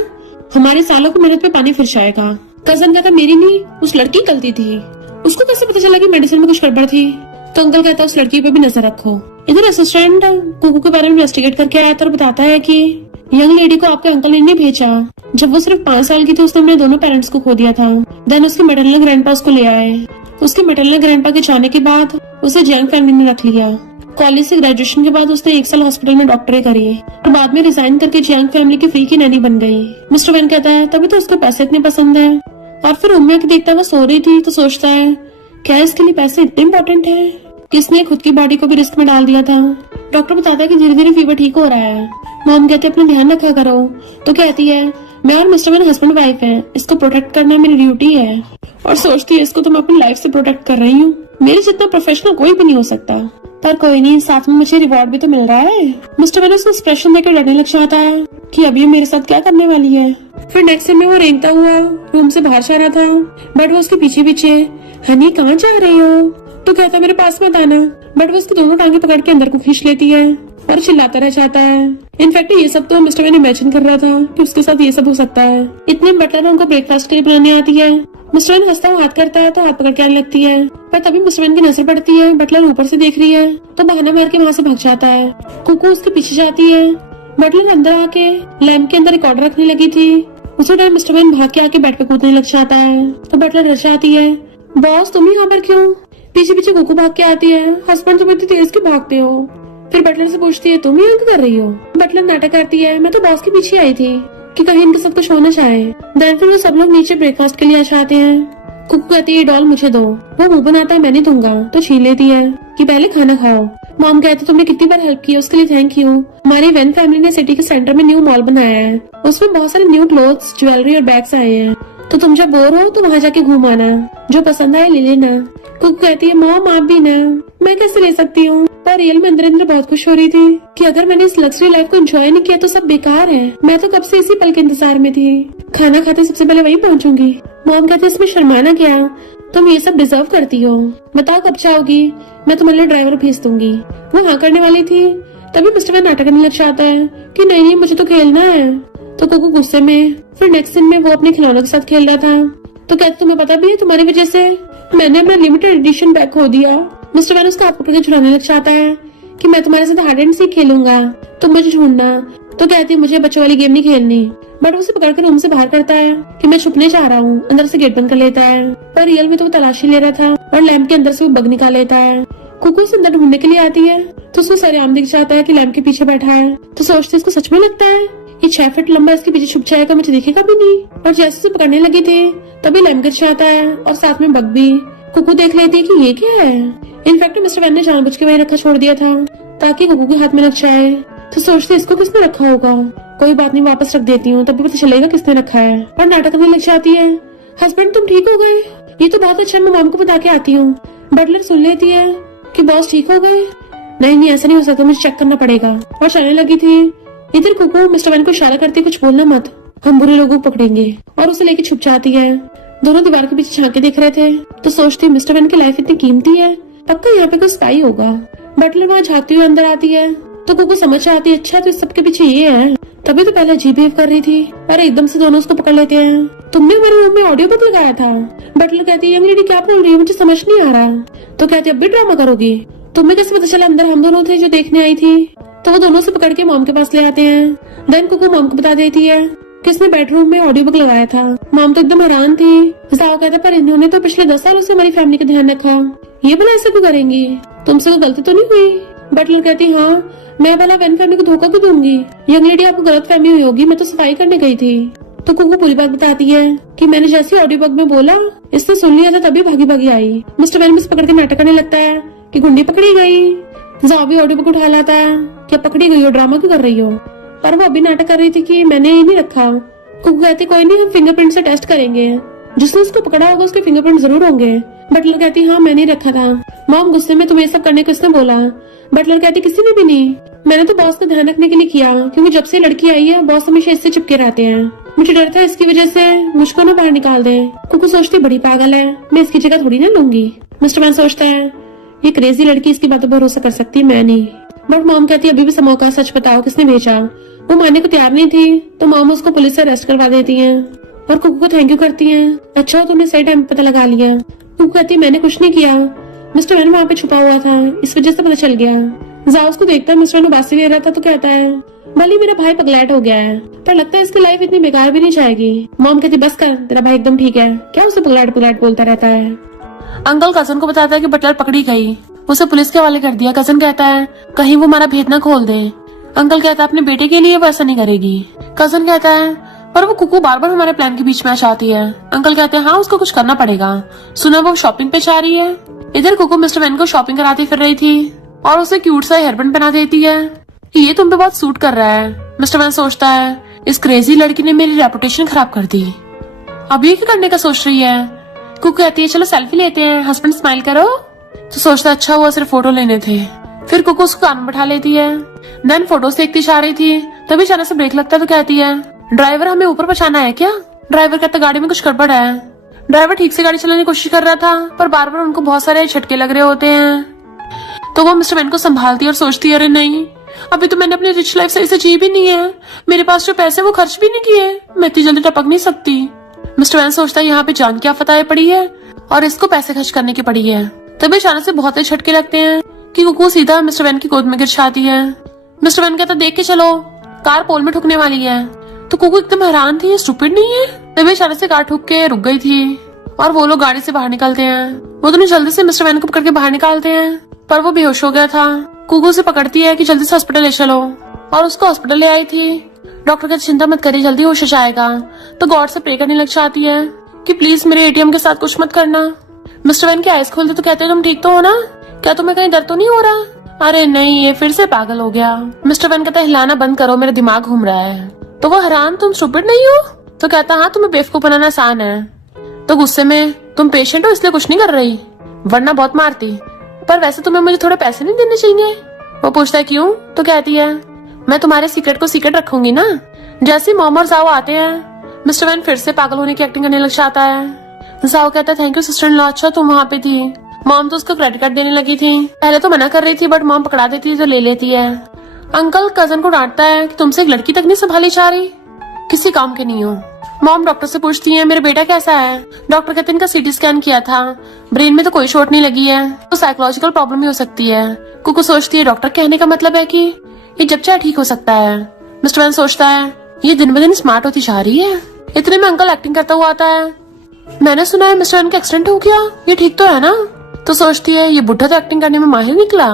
हमारे सालों की मेहनत पे पानी फिर जाएगा। कजन कहता मेरी नहीं उस लड़की की गलती थी, उसको कैसे पता चला कि मेडिसिन में कुछ गड़बड़ थी? तो अंकल कहता है उस लड़की पे भी नजर रखो। इधर असिस्टेंट कुकू के बारे में इन्वेस्टिगेट करके आया था और बताता है कि यंग लेडी को आपके अंकल ने नहीं भेजा, जब वो सिर्फ 5 साल की थी उसने अपने दोनों पेरेंट्स को खो दिया था। देन उसके मैटरनल ग्रैंडपा उसको ले आए। उसके मैटरनल ग्रैंडपा के जाने के बाद उसे जैंग फैमिली ने रख लिया। कॉलेज से ग्रेजुएशन के बाद उसने 1 साल हॉस्पिटल में डॉक्टरी करी और बाद में रिजाइन करके जैंग फैमिली की फ्री की नैनी बन गई। मिस्टर वैन कहता है तभी तो उसको पैसे इतने पसंद है। और फिर उम्मी की देखता है वो सो रही थी तो सोचता है क्या इसके लिए पैसे इतने इम्पोर्टेंट है, किसने खुद की बॉडी को भी रिस्क में डाल दिया था। डॉक्टर बताता है कि धीरे धीरे फीवर ठीक हो रहा है। मॉम कहते अपना ध्यान रखा करो। तो कहती है मैं और मिस्टर वैन हस्बैंड वाइफ है, इसको प्रोटेक्ट करना मेरी ड्यूटी है। और सोचती है इसको तो मैं अपनी लाइफ से प्रोटेक्ट कर रही हूँ, मेरे जितना प्रोफेशनल कोई भी नहीं हो सकता, पर कोई नहीं साथ में मुझे रिवॉर्ड भी तो मिल रहा है। मिस्टर वैन उसको एक्सप्रेशन देकर डरने लग जाता है कि अब ये मेरे साथ क्या करने वाली है। फिर नेक्स्ट सीन में वो रेंगता हुआ रूम से बाहर जा रहा था, बट वो उसके पीछे पीछे हनी कहाँ जा रही हो, तो कहता मेरे पास मत आना, बट वो उसकी दोनों टांगे पकड़ के अंदर को खींच लेती है और चिल्लाता रह जाता है। इनफैक्ट ये सब तो मिस्टर वैन इमेजिन कर रहा था कि उसके साथ ये सब हो सकता है। इतने बटलर उनको ब्रेकफास्ट के लिए बनाने आती है। मिस्टर वैन हंसता हुआ हाथ करता है तो हाथ पकड़ के आने लगती है, पर तभी मिस्टर वैन की नजर पड़ती है बटलर ऊपर से देख रही है तो बहाना मार के वहाँ से भाग जाता है। कुकू उसके पीछे जाती है। बटलर अंदर आके लैम्प के अंदर एक ऑर्डर रखने लगी थी। उसी टाइम मिस्टर वैन भाग के आके बेड पे कूदने लग जाता है तो बटलर डर जाती है, बॉस तुम यहाँ पर क्यों? पीछे पीछे कुकू भाग के आती है, हस्बैंड तुम इतनी तेज क्यों भागते हो? फिर बटलर से पूछती है तुम यहाँ क्या कर रही हो? बटलर नाटक करती है मैं तो बॉस के पीछे आई थी कि कहीं इनके सब कुछ होना चाहे। देन फिर वो सब लोग नीचे ब्रेकफास्ट के लिए आ जाते हैं। कुकू कहती है डॉल मुझे दो, वो मुंह बनाता है मैं नहीं दूंगा तो छीन लेती है कि पहले खाना खाओ। मॉम कहती तुमने कितनी बार हेल्प की उसके लिए थैंक यू। हमारी वैन फैमिली ने सिटी के सेंटर में न्यू मॉल बनाया है, उसमें बहुत सारे न्यू क्लोथ्स ज्वेलरी और बैग्स आए हैं, तो तुम जब बोर हो तो वहाँ जाके घूम आना, जो पसंद आए ले लेना। कुकू कहती है मॉम आप भी ना, मैं कैसे ले सकती हूँ? पर रियल में अंदर अंदर बहुत खुश हो रही थी कि अगर मैंने इस लग्जरी लाइफ को एंजॉय नहीं किया तो सब बेकार है, मैं तो कब से इसी पल के इंतजार में थी, खाना खाते सबसे पहले वही पहुँचूंगी। मॉम कहती है इसमें शर्माना क्या, तुम ये सब डिजर्व करती हो, बताओ कब चाहोगी, मैं तुम्हारे लिए ड्राइवर भेज दूंगी। वो हाँ करने वाली थी तभी मिस्टर वैन नाटक करने लग जाता है कि नहीं मुझे तो खेलना है। तो कुकू गुस्से में फिर नेक्स्ट सीन में वो अपने खिलौनों के साथ खेल रहा था तो कहते तुम्हें पता भी है तुम्हारी वजह से मैंने अपना लिमिटेड एडिशन बैग खो दिया। मिस्टर वैन उसका हाथ पकड़ के झुलाने लग जाता है कि मैं तुम्हारे साथ हाइड एंड सीक खेलूंगा, तुम मुझे ढूंढना। तो कहती है मुझे बच्चों वाली गेम नहीं खेलनी, बट उसे पकड़ के रूम से बाहर करता है कि मैं छुपने जा रहा हूँ। अंदर से गेट बंद कर लेता है, पर रियल में तो वो तलाशी ले रहा था और लैम्प के अंदर से वो बग निकाल लेता है। कुकू उसे अंदर ढूंढने के लिए आती है तो उसको सरेआम दिख जाता है कि लैम्प के पीछे बैठा है। तो सोचती इसको सच में लगता है ये 6 फीट लंबा इसके पीछे छुप जाएगा, मुझे दिखेगा भी नहीं। और जैसे उसे पकड़ने लगी थे तभी लैमगर्च आता है और साथ में बग भी। कुकू देख लेती है कि ये क्या है। इनफैक्ट मिस्टर वैन ने जानबूझ के वहीं रखा छोड़ दिया था ताकि कुकू के हाथ में लग जाए। तो सोचते इसको किसने रखा होगा, कोई बात नहीं वापस रख देती हूँ, तभी पता चलेगा किसने रखा है। और नाटक करने लग जाती है, हस्बैंड तुम ठीक हो गए, ये तो बहुत अच्छा, मैं मॉम को बता के आती हूँ। बटलर सुन लेती है कि बॉस ठीक हो गए। नहीं ऐसा नहीं हो सकता, मुझे चेक करना पड़ेगा। और चलने लगी थी। इधर कुकू मिस्टर वैन को इशारा करती, कुछ बोलना मत, हम बुरे लोगों को पकड़ेंगे। और उसे लेके छुप जाती है। दोनों दीवार के पीछे झांके देख रहे थे तो सोचती मिस्टर वैन की लाइफ इतनी कीमती है, पक्का यहाँ पे कोई स्पाई होगा। बटलर वहाँ झांकती हुई अंदर आती है तो कुकू समझ आती है, अच्छा तो इस सबके पीछे ये है, तभी तो पहले अजीब बिहेव कर रही थी। अरे एकदम से दोनों उसको पकड़ लेते हैं, तुमने मेरे रूम में ऑडियो बुक लगाया था। बटलर कहती है, यंग लेडी क्या बोल रही है, मुझे समझ नहीं आ रहा। तो कहती है, अब भी ड्रामा करोगी, तुम्हें कैसे पता चला अंदर हम दोनों थे जो देखने आई थी। तो वो दोनों से पकड़ के मॉम के पास ले आते हैं। देन कुकू मॉम को बता देती है किसने बेडरूम में ऑडियो बुक लगाया था। मॉम तो एकदम हैरान थी। जाओ कहता, पर इन्होंने तो पिछले 10 सालों से हमारी फैमिली का ध्यान रखा, ये भला ऐसे क्यों करेंगी, तुमसे कोई गलती तो नहीं हुई। बटलर कहती, हाँ मैं भला वैन फैमिली को धोखा क्यों दूंगी, यंग लेडी आपको गलत फहमी हुई होगी, मैं तो सफाई करने गई थी। तो कुकू पूरी बात बताती है कि मैंने जैसे ऑडियो बुक में बोला इसने सुन लिया था, तभी भागी भागी आई। मिस्टर वैन भी पकड़ के नाटक करने लगता है कि गुंडी पकड़ी गई। जाओ भी ऑडियो बुक उठा लाता है, क्या पकड़ी गई हो, ड्रामा क्यों कर रही हो। पर वो अभी नाटक कर रही थी कि मैंने ये नहीं रखा। कुकू कहती, कोई नहीं, हम फिंगरप्रिंट से टेस्ट करेंगे, जिसने उसको पकड़ा होगा उसके फिंगरप्रिंट जरूर होंगे। बटलर कहती, हाँ मैंने रखा था। मॉम गुस्से में, तुम्हें सब करने को किसने बोला। बटलर कहती, किसी ने भी नहीं, मैंने तो बॉस का ध्यान रखने के लिए किया, क्योंकि जब से लड़की आई है बॉस हमेशा इससे चिपके रहते हैं, मुझे डर था इसकी वजह से मुझको ना बाहर निकाल दे। कुकू सोचती, बड़ी पागल है, मैं इसकी जगह थोड़ी ना लूंगी। मिस्टर वैन सोचता है, ये क्रेजी लड़की, इसकी बातों पर भरोसा कर सकती, मैं नहीं। बट मॉम कहती, अभी भी मौका, सच बताओ किसने भेजा। वो मानने को तैयार नहीं थी तो मॉम उसको पुलिस से अरेस्ट करवा देती है और कुकू को थैंक यू करती है, अच्छा हो तुमने सही टाइम पता लगा लिया। कुकू कहती, मैंने कुछ नहीं किया, मिस्टर वैन वहाँ पे छुपा हुआ था, इस वजह से पता चल गया। जाओ उसको देखता है, मिस्टर वैन उबासी ले रहा था तो कहता है, भले मेरा भाई पगलैट हो गया है, पर लगता है इसकी लाइफ इतनी बेकार भी नहीं जाएगी। मॉम कहती, बस कर, तेरा भाई एकदम ठीक है, क्या उसे पगलैट बोलता रहता है। अंकल कजन को बताता है कि बटलर पकड़ी गई, उसे पुलिस के हवाले कर दिया। कजन कहता है, कहीं वो हमारा भेद न खोल दे। अंकल कहता है, अपने बेटे के लिए वो ऐसा नहीं करेगी। कजन कहता है, पर वो कुकू बार बार हमारे प्लान के बीच में आ जाती है। अंकल कहते हैं, हाँ उसको कुछ करना पड़ेगा, सुना वो शॉपिंग पे जा रही है। इधर कुकू मिस्टर वैन को शॉपिंग कराती फिर रही थी और उसे क्यूट सा हेयरबैंड पहना देती है कि ये तुम पे बहुत सूट कर रहा है। मिस्टर वैन सोचता है, इस क्रेजी लड़की ने मेरी रेपुटेशन खराब कर दी, अब ये क्या करने का सोच रही है। कुकू कहती है, चलो सेल्फी लेते हैं, हस्बैंड स्माइल करो। तो सोचता, अच्छा हुआ सिर्फ फोटो लेने थे। फिर कुकू उसको कान में बैठा लेती है। देन फोटोज देखती जा रही थी, तभी अचानक से ब्रेक लगता है तो कहती है, ड्राइवर हमें ऊपर पहुंचाना है क्या। ड्राइवर कहता, गाड़ी में कुछ गड़बड़ है। ड्राइवर ठीक से गाड़ी चलाने की कोशिश कर रहा था पर बार बार उनको बहुत सारे झटके लग रहे होते हैं। तो वो मिस्टर वैन को संभालती और सोचती, अरे नहीं, अभी तो मैंने अपनी रिच लाइफ सही से जी भी नहीं है, मेरे पास जो पैसे वो खर्च भी नहीं किए, मैं इतनी जल्दी टपक नहीं सकती। मिस्टर वैन सोचता है, यहाँ पे जान की आफत पड़ी है और इसको पैसे खर्च करने की पड़ी है। तभी अचानक से बहुत ही झटके लगते हैं कि कुकू सीधा मिस्टर वैन की गोद में गिर जाती है। मिस्टर वैन कहता, देख के चलो, कार पोल में ठुकने वाली है। तो कुकू एकदम हैरान थी, ये स्टूपिड नहीं है। तभी अचानक से कार ठुक के रुक गई थी और वो लोग गाड़ी से बाहर निकलते हैं। वो दोनों जल्दी से मिस्टर वैन को पकड़ के बाहर निकालते हैं पर वो बेहोश हो गया था। कुकू से पकड़ती है कि जल्दी से हॉस्पिटल ले चलो और उसको हॉस्पिटल ले आई थी। डॉक्टर कहते, चिंता मत करिए, जल्दी होश हो जाएगा। तो गॉड से प्रे करने लग जाती है कि प्लीज मेरे एटीएम के साथ कुछ मत करना। मिस्टर वैन की आइज खोलते तो कहते, तुम ठीक तो हो ना, क्या तुम्हें कहीं दर्द तो नहीं हो रहा। अरे नहीं, ये फिर से पागल हो गया। मिस्टर वैन कहता, हिलाना बंद करो, मेरा दिमाग घूम रहा है। तो वो हैरान, तुम स्टूपिड नहीं हो। तो कहता, हाँ तुम्हें बेवकूफ बनाना आसान है। तो गुस्से में, तुम पेशेंट हो इसलिए कुछ नहीं कर रही, वरना बहुत मारती, पर वैसे तुम्हें मुझे थोड़े पैसे नहीं देने चाहिए। वो पूछता है, क्यों। तो कहती है, मैं तुम्हारे सीक्रेट को सीक्रेट रखूंगी ना। जैसे मॉम और जाओ आते हैं, मिस्टर वैन फिर से पागल होने की एक्टिंग करने लग जाता है। जाओ कहता है, thank you sister in law, अच्छा तुम वहाँ पे थी। मॉम तो उसको क्रेडिट कार्ड देने लगी थी, पहले तो मना कर रही थी बट मॉम पकड़ा देती तो ले लेती है। अंकल कजन को डांटता है कि तुमसे एक लड़की तक नहीं संभाली जा रही, किसी काम के नहीं हो। मॉम डॉक्टर से पूछती है, मेरा बेटा कैसा है। डॉक्टर कहते हैं, इनका सीटी स्कैन किया था, ब्रेन में तो कोई चोट नहीं लगी है, तो साइकोलॉजिकल प्रॉब्लम ही हो सकती है। कुकू सोचती है, डॉक्टर कहने का मतलब है कि ये जब चाहे ठीक हो सकता है। मिस्टर वैन सोचता है, ये दिन ब दिन स्मार्ट होती जा रही है। इतने में अंकल एक्टिंग करता हुआ आता है, मैंने सुना है मिस्टर वैन का एक्सीडेंट हो गया, ये ठीक तो है ना। तो सोचती है, ये बुढ़ा तो एक्टिंग करने में माहिर निकला।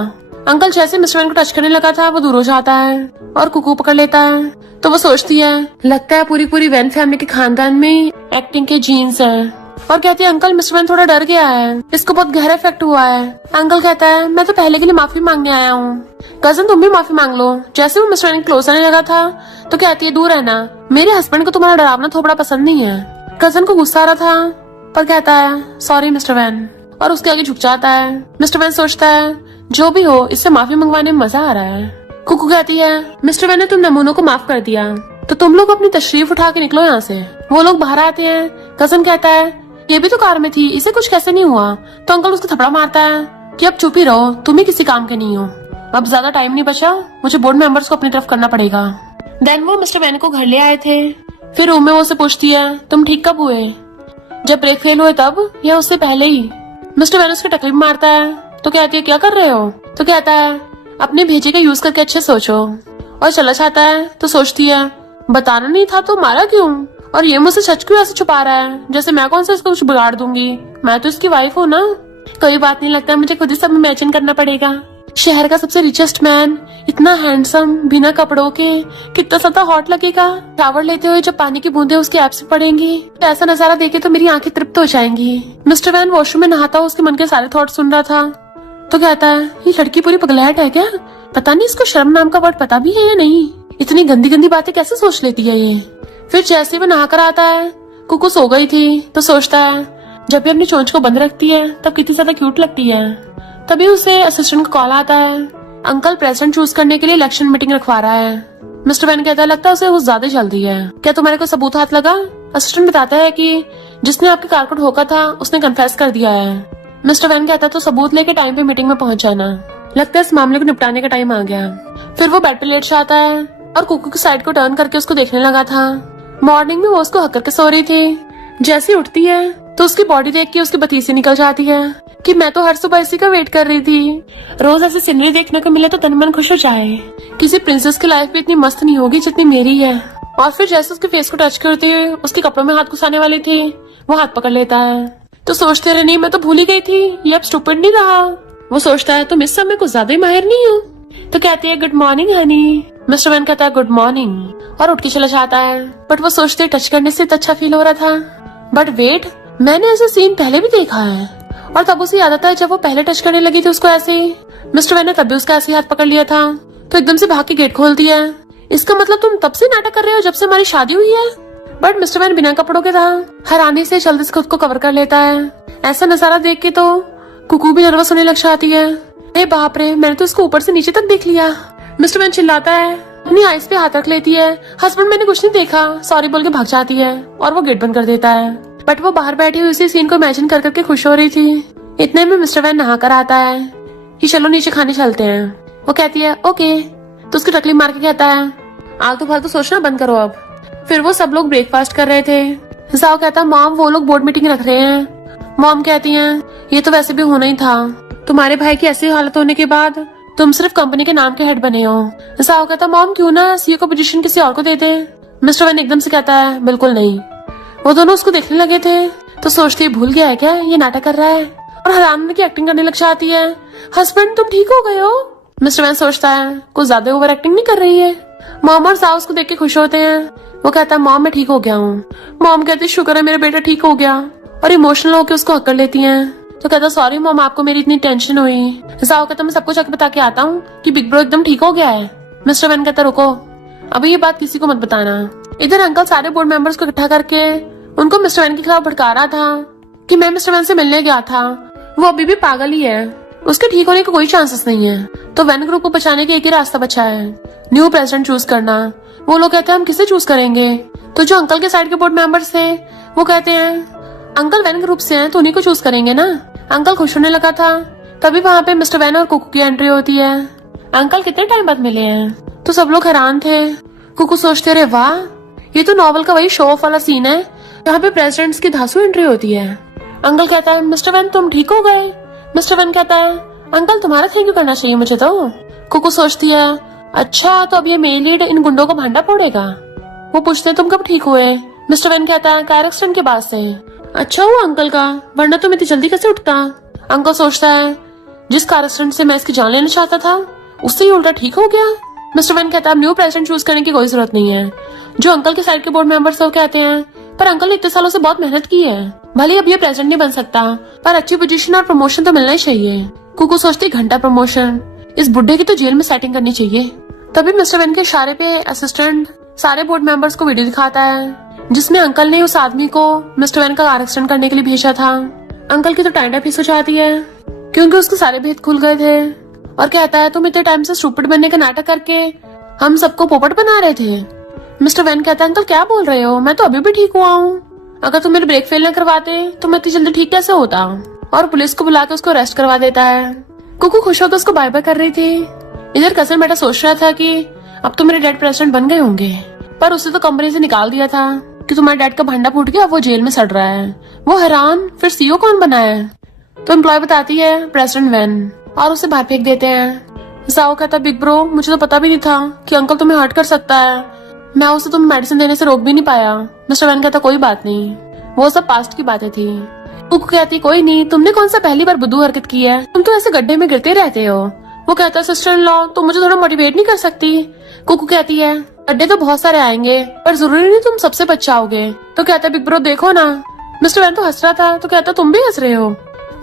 अंकल जैसे मिस्टर वैन को टच करने लगा था वो दूर हो जाता है और कुकू पकड़ लेता है। तो वो सोचती है लगता है पूरी पूरी वैन फैमिली के खानदान में एक्टिंग के जीन्स हैं। और कहती है अंकल मिस्टर वैन थोड़ा डर गया है, इसको बहुत गहरा इफेक्ट हुआ है। अंकल कहता है मैं तो पहले के लिए माफी मांगने आया हूँ, कजन तुम भी माफी मांग लो। जैसे वो मिस्टर वैन क्लोज आने लगा था तो कहती है दूर रहना, मेरे हस्बैंड को तुम्हारा डरावना थोपड़ा पसंद नहीं है। कजन को गुस्सा आ रहा था पर कहता है सॉरी मिस्टर वैन, और उसके आगे झुक जाता है। मिस्टर वैन सोचता है जो भी हो इससे माफी मंगवाने में मजा आ रहा है। कुकू कहती है मिस्टर वैन ने तुम नमूनों को माफ कर दिया तो तुम लोग अपनी तशरीफ उठा के निकलो यहाँ से। वो लोग बाहर आते हैं। कजन कहता है ये भी तो कार में थी, इसे कुछ कैसे नहीं हुआ। तो अंकल उसको थपड़ा मारता है कि अब चुप ही रहो, तुम ही किसी काम के नहीं हो। अब ज्यादा टाइम नहीं बचा, मुझे बोर्ड मेंबर्स को अपनी तरफ करना पड़ेगा। देन वो मिस्टर वैन को घर ले आए थे। फिर रूम में वो उसे पूछती है तुम ठीक कब हुए, जब ब्रेक फेल हुए तब या उससे पहले ही। मिस्टर वैन उसके टकली मारता है तो कहती है क्या कर रहे हो। तो कहता है अपने भेजे का यूज करके अच्छे सोचो, और चला जाता है। तो सोचती है बताना नहीं था तो मारा क्यों, और ये मुझसे सच क्यों ऐसे छुपा रहा है, जैसे मैं कौन सा इसको कुछ बिगाड़ दूंगी, मैं तो इसकी वाइफ हूँ ना। कोई बात नहीं, लगता है मुझे खुद ही सब इमेजिन करना पड़ेगा। शहर का सबसे रिचेस्ट मैन, इतना हैंडसम, बिना कपड़ों के, कितना ज्यादा हॉट लगेगा। शावर लेते हुए जब पानी की बूंदें उसके ऐप से पड़ेंगी, ऐसा नजारा देखे तो मेरी आंखें तृप्त हो जाएंगी। मिस्टर वैन वॉशरूम में नहाता हुआ उसके मन के सारे थॉट सुन रहा था। तो कहता है ये लड़की पूरी पगलैट है क्या, पता नहीं इसको शर्म नाम का वर्ड पता भी है या नहीं, इतनी गंदी गंदी बातें कैसे सोच लेती है ये। फिर जैसे ही वो नहाकर आता है, कुकू सो गई थी तो सोचता है जब भी अपनी चोंच को बंद रखती है तब कितनी ज्यादा क्यूट लगती है। तभी उसे असिस्टेंट का कॉल आता है, अंकल प्रेसिडेंट चूज करने के लिए इलेक्शन मीटिंग रखवा रहा है। मिस्टर वैन कहता है लगता है उसे कुछ ज्यादा जल्दी है, क्या तुम्हारे को सबूत हाथ लगा। असिस्टेंट बताता है कि जिसने आपके कार को ठोका था उसने कन्फेस कर दिया है। मिस्टर वैन कहता है तो सबूत लेके टाइम पे मीटिंग में पहुंच जाना, लगता है इस मामले को निपटाने का टाइम आ गया। फिर वो बेड पे लेट जाता है और कुकू की साइड को टर्न करके उसको देखने लगा था। मॉर्निंग में वो उसको हक करके सो रही थी। जैसे उठती है तो उसकी बॉडी देख के उसकी बतीसी निकल जाती है कि मैं तो हर सुबह इसी का वेट कर रही थी। रोज ऐसे सीनरी देखने को मिले तो तन मन खुश हो जाए। किसी प्रिंसेस की लाइफ भी इतनी मस्त नहीं होगी जितनी मेरी है। और फिर जैसे उसके फेस को टच करते हुए उसके कपड़ों में हाथ घुसाने वाली थी, वो हाथ पकड़ लेता है। तो सोचते रहे नहीं मैं तो भूल ही गई थी, ये अब स्टूपिड नहीं रहा। वो सोचता है तुम इस समय कुछ ज्यादा ही माहिर नहीं हो। तो कहती है good morning honey. Mister van कहता है गुड मॉर्निंग और उठ के चला जाता है। बट वो सोचते टच करने से अच्छा फील हो रहा था। बट वेट, मैंने ऐसे सीन पहले भी देखा है। और तब उसे याद आता है जब वो पहले टच करने लगी थी उसको ऐसे ही, मिस्टर वैन ने तब भी उसका ऐसे हाथ पकड़ लिया था। तो एकदम से भाग के गेट खोलती है। इसका मतलब तुम तब से नाटक कर रहे हो जब से हमारी शादी हुई है। बट मिस्टर वैन बिना कपड़ों के था, हैरानी से जल्दी से खुद को कवर कर लेता है। ऐसा नजारा देख के तो कुकू भी नर्वस होने लग जाती है। अरे बाप रे, मैंने तो इसको ऊपर से नीचे तक देख लिया। मिस्टर वैन चिल्लाता है, अपनी आइस पे हाथ रख लेती है। हस्बैंड मैंने कुछ नहीं देखा, सॉरी बोल के भाग जाती है और वो गेट बंद कर देता है। बट वो बाहर बैठी हुई उसी सीन को इमेजिन कर करके खुश हो रही थी। इतने में मिस्टर वैन नहा कर आता है कि चलो नीचे खाने चलते हैं। वो कहती है ओके, तो उसकी टकली मार के कहता है आलतू फालतू सोचना बंद करो अब। फिर वो सब लोग ब्रेकफास्ट कर रहे थे। जाओ कहता मॉम वो लोग बोर्ड मीटिंग रख रहे हैं। मॉम कहती हैं ये तो वैसे भी होना ही था, तुम्हारे भाई की ऐसी हालत होने के बाद तुम सिर्फ कंपनी के नाम के हेड बने हो। जाओ कहता मॉम क्यों ना सीईओ को पोजीशन किसी और को दे दे। मिस्टर वैन एकदम से कहता है बिल्कुल नहीं। वो दोनों उसको देखने लगे थे तो सोचती है भूल गया है क्या, ये नाटक कर रहा है, और हैरान की एक्टिंग करने लग जाती है। हस्बैंड तुम ठीक हो गए हो। मिस्टर वैन सोचता है कुछ ज्यादा ओवर एक्टिंग नहीं कर रही है। मॉम और साउ उसको देख के खुश होते हैं। वो कहता है मॉम मैं ठीक हो गया हूँ। मॉम कहती शुक्र है मेरा बेटा ठीक हो गया, और इमोशनल होकर उसको हक कर लेती हैं। तो कहता सॉरी मॉम आपको मेरी इतनी टेंशन हुई। जाओ कहता मैं सबको जाके बता के आता हूँ कि बिग ब्रो एकदम ठीक हो गया है। मिस्टर वैन कहता रुको, अभी ये बात किसी को मत बताना। इधर अंकल सारे बोर्ड मेंबर्स को इकट्ठा करके उनको मिस्टर वैन के खिलाफ भड़का रहा था कि मैं मिस्टर वैन से मिलने गया था, वो अभी भी पागल ही है, उसके ठीक होने का कोई चांसेस नहीं है। तो वैन ग्रुप को बचाने का एक ही रास्ता बचा है, न्यू प्रेसिडेंट चूज करना। वो लोग कहते हैं हम किसे चूज करेंगे। तो जो अंकल के साइड के बोर्ड मेंबर्स थे वो कहते हैं अंकल वैन ग्रुप से हैं तो उन्हीं को चूज करेंगे ना। अंकल खुश होने लगा था। तभी वहाँ पे मिस्टर वैन और कुकू की एंट्री होती है। अंकल कितने टाइम बाद मिले हैं। तो सब लोग हैरान थे। कुकू सोचते रहे वाह, ये तो नॉवल का वही शो ऑफ वाला सीन है जहाँ पे प्रेसिडेंट्स की धांसू एंट्री होती है। अंकल कहता है मिस्टर वैन तुम ठीक हो गए। मिस्टर वैन कहता है अंकल तुम्हारा थैंक यू करना चाहिए मुझे तो। कुकू सोचती है अच्छा तो अब ये मेल लीड इन गुंडों को भांडा फोड़ेगा। वो पूछते तुम कब ठीक हुए। मिस्टर वैन कहता है कार एक्सीडेंट के बाद से। अच्छा हुआ अंकल का, वरना तुम इतनी जल्दी कैसे उठता। अंकल सोचता है जिस कार एक्सीडेंट से मैं इसकी जान लेना चाहता था उससे ही उल्टा ठीक हो गया। मिस्टर वैन कहता है अब न्यू प्रेसिडेंट चूज करने की कोई जरूरत नहीं है। जो अंकल के साइड के बोर्ड मेंबर्स वो कहते हैं पर अंकल ने इतने सालों से बहुत मेहनत की है, भले अब ये प्रेसिडेंट नहीं बन सकता पर अच्छी पोजीशन और प्रमोशन तो मिलना ही चाहिए। कुकू सोचती घंटा प्रमोशन, इस बुढ़े की तो जेल में सेटिंग करनी चाहिए। तभी मिस्टर वैन के इशारे पे असिस्टेंट सारे बोर्ड मेंबर्स को वीडियो दिखाता है जिसमें अंकल ने उस आदमी को मिस्टर वैन का कार एक्सीडेंट करने के लिए भेजा था। अंकल की तो टाइम फिक्स हो जाती है क्योंकि उसके सारे भेद खुल गए थे और कहता है तुम इतने टाइम से स्टूपिड बनने का नाटक करके हम सबको पोपट बना रहे थे। मिस्टर वैन कहता है अंकल क्या बोल रहे हो, मैं तो अभी भी ठीक हुआ हूँ। अगर तुम मेरे ब्रेक फेल न करवाते तो मैं इतनी जल्दी ठीक कैसे होता। और पुलिस को बुला के उसको अरेस्ट करवा देता है। कुकू खुश होकर उसको बाय बाय कर रही थी। इधर कजन बेटा सोच रहा था कि अब तो मेरे डैड प्रेसिडेंट बन गए होंगे, पर उसे तो कंपनी से निकाल दिया था कि तुम्हारे डैड का भंडा फूट गया, वो जेल में सड़ रहा है। वो हैरान, फिर सीईओ कौन बना है? तो एम्प्लॉय बताती है प्रेसिडेंट वैन, और उसे बाहर फेंक देते हैं। जाओ कहता बिग ब्रो मुझे तो पता भी नहीं था कि अंकल तुम्हें हर्ट कर सकता है, मैं उसे तुम्हें मेडिसिन देने से रोक भी नहीं पाया। मिस्टर वैन कहता कोई बात नहीं, वो सब पास्ट की बातें थी। कुकू कहती कोई नहीं, तुमने कौन सा पहली बार बुद्धू हरकत की है, तुम तो ऐसे गड्ढे में गिरते रहते हो। वो कहता सिस्टर इन लॉ तुम मुझे थोड़ा मोटिवेट नहीं कर सकती। कुकू कहती है गड्ढे तो बहुत सारे आएंगे पर जरूरी नहीं तुम सबसे बच जाओगे। तो कहता बिग ब्रो देखो ना। मिस्टर वैन तो हंस रहा था तो कहता तुम भी हंस रहे हो।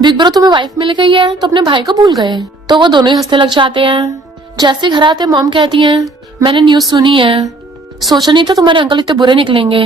बिग ब्रो तुम्हें वाइफ मिल गई है तो अपने भाई को भूल गए। तो वो दोनों ही हंसने लग जाते हैं। जैसे घर आते मॉम कहती है मैंने न्यूज सुनी है, सोचा नहीं था तुम्हारे अंकल इतने बुरे निकलेंगे,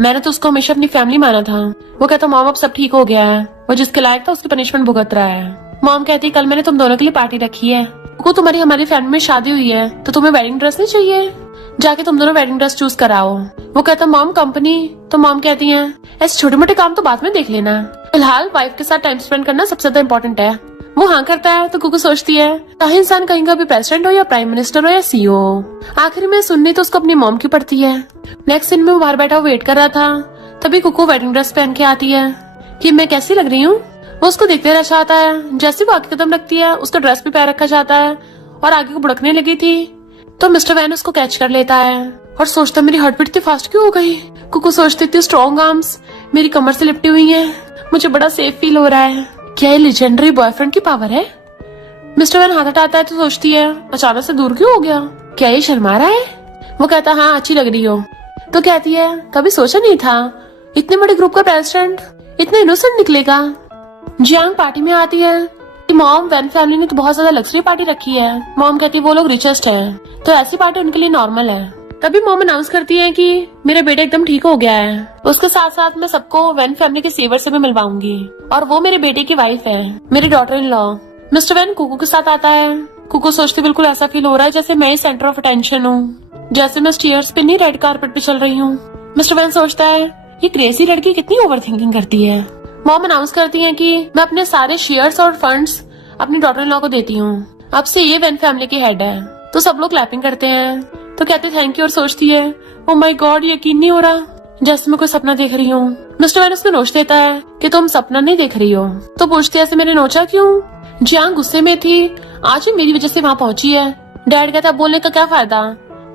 मैंने तो उसको हमेशा अपनी फैमिली माना था। वो कहता मॉम अब सब ठीक हो गया है, वो जिसके लायक था उसकी पनिशमेंट भुगत रहा है। मॉम कहती कल मैंने तुम दोनों के लिए पार्टी रखी है, को तुम्हारी हमारी फैमिली में शादी हुई है तो तुम्हें वेडिंग ड्रेस नहीं चाहिए, जाके तुम दोनों वेडिंग ड्रेस चूज कराओ। वो कहता मॉम कंपनी। तो मॉम कहती है ऐसे छोटे मोटे काम तो बाद में देख लेना, फिलहाल वाइफ के साथ टाइम स्पेंड करना सबसे ज्यादा इम्पोर्टेंट है। वो हाँ करता है तो कुकू सोचती है चाहे इंसान कहीं का भी प्रेसिडेंट हो या प्राइम मिनिस्टर हो या सीईओ, आखिर में सुननी तो उसको अपनी मॉम की पड़ती है। नेक्स्ट सीन में वो बाहर बैठा वेट कर रहा था, तभी कुकू वेडिंग ड्रेस पहन के आती है कि मैं कैसी लग रही हूँ। वो उसको देखते रह जाता है। जैसे वो आगे कदम रखती है उसका ड्रेस भी पैर रखा जाता है और आगे को बुड़कने लगी थी तो मिस्टर वैन उसको कैच कर लेता है और सोचता मेरी हार्ट बीट इतनी फास्ट क्यों हो गई। कुकू सोचती थी स्ट्रॉन्ग आर्म्स मेरी कमर से लिपटी हुई है, मुझे बड़ा सेफ फील हो रहा है, क्या ये लेजेंडरी बॉयफ्रेंड की पावर है। मिस्टर वैन हाथ हटाता है तो सोचती है अचानक से दूर क्यों हो गया, क्या ये शर्मा रहा है। वो कहता हाँ अच्छी लग रही हो। तो कहती है कभी सोचा नहीं था इतने बड़े ग्रुप का प्रेसिडेंट इतना इनोसेंट निकलेगा। जियांग पार्टी में आती है कि मॉम वैन फैमिली ने तो बहुत ज्यादा लग्जरी पार्टी रखी है। मॉम कहती है वो लोग रिचेस्ट है तो ऐसी पार्टी उनके लिए नॉर्मल है। तभी मॉम अनाउंस करती है कि मेरा बेटा एकदम ठीक हो गया है, उसके साथ साथ मैं सबको वैन फैमिली के सेवर से भी मिलवाऊंगी और वो मेरे बेटे की वाइफ है, मेरी daughter in law. Mister van कुकू के साथ आता है। कुकू सोचती बिल्कुल ऐसा फील हो रहा है जैसे मैं ही सेंटर ऑफ अटेंशन हूँ, जैसे मैं स्टेयर्स पे नहीं रेड कारपेट पे चल रही हूँ। मिस्टर वैन सोचता है ये क्रेजी लड़की कितनी ओवर थिंकिंग करती है। मॉम अनाउंस करती है कि मैं अपने सारे शेयर्स और फंड्स अपनी डॉटर इन लॉ को देती हूँ, अब से ये वैन फैमिली की हेड है। तो सब लोग क्लैपिंग करते हैं तो कहती थैंक यू और सोचती है ओ माय गॉड यकीन नहीं हो रहा जैसे मैं कोई सपना देख रही हूँ। मिस्टर वैन उसमें नोच देता है कि तुम सपना नहीं देख रही हो। तो पूछती है ऐसे मैंने नोचा क्यों। जियांग गुस्से में थी, आज ही मेरी वजह से वहाँ पहुंची है। डैड कहता बोलने का क्या फायदा,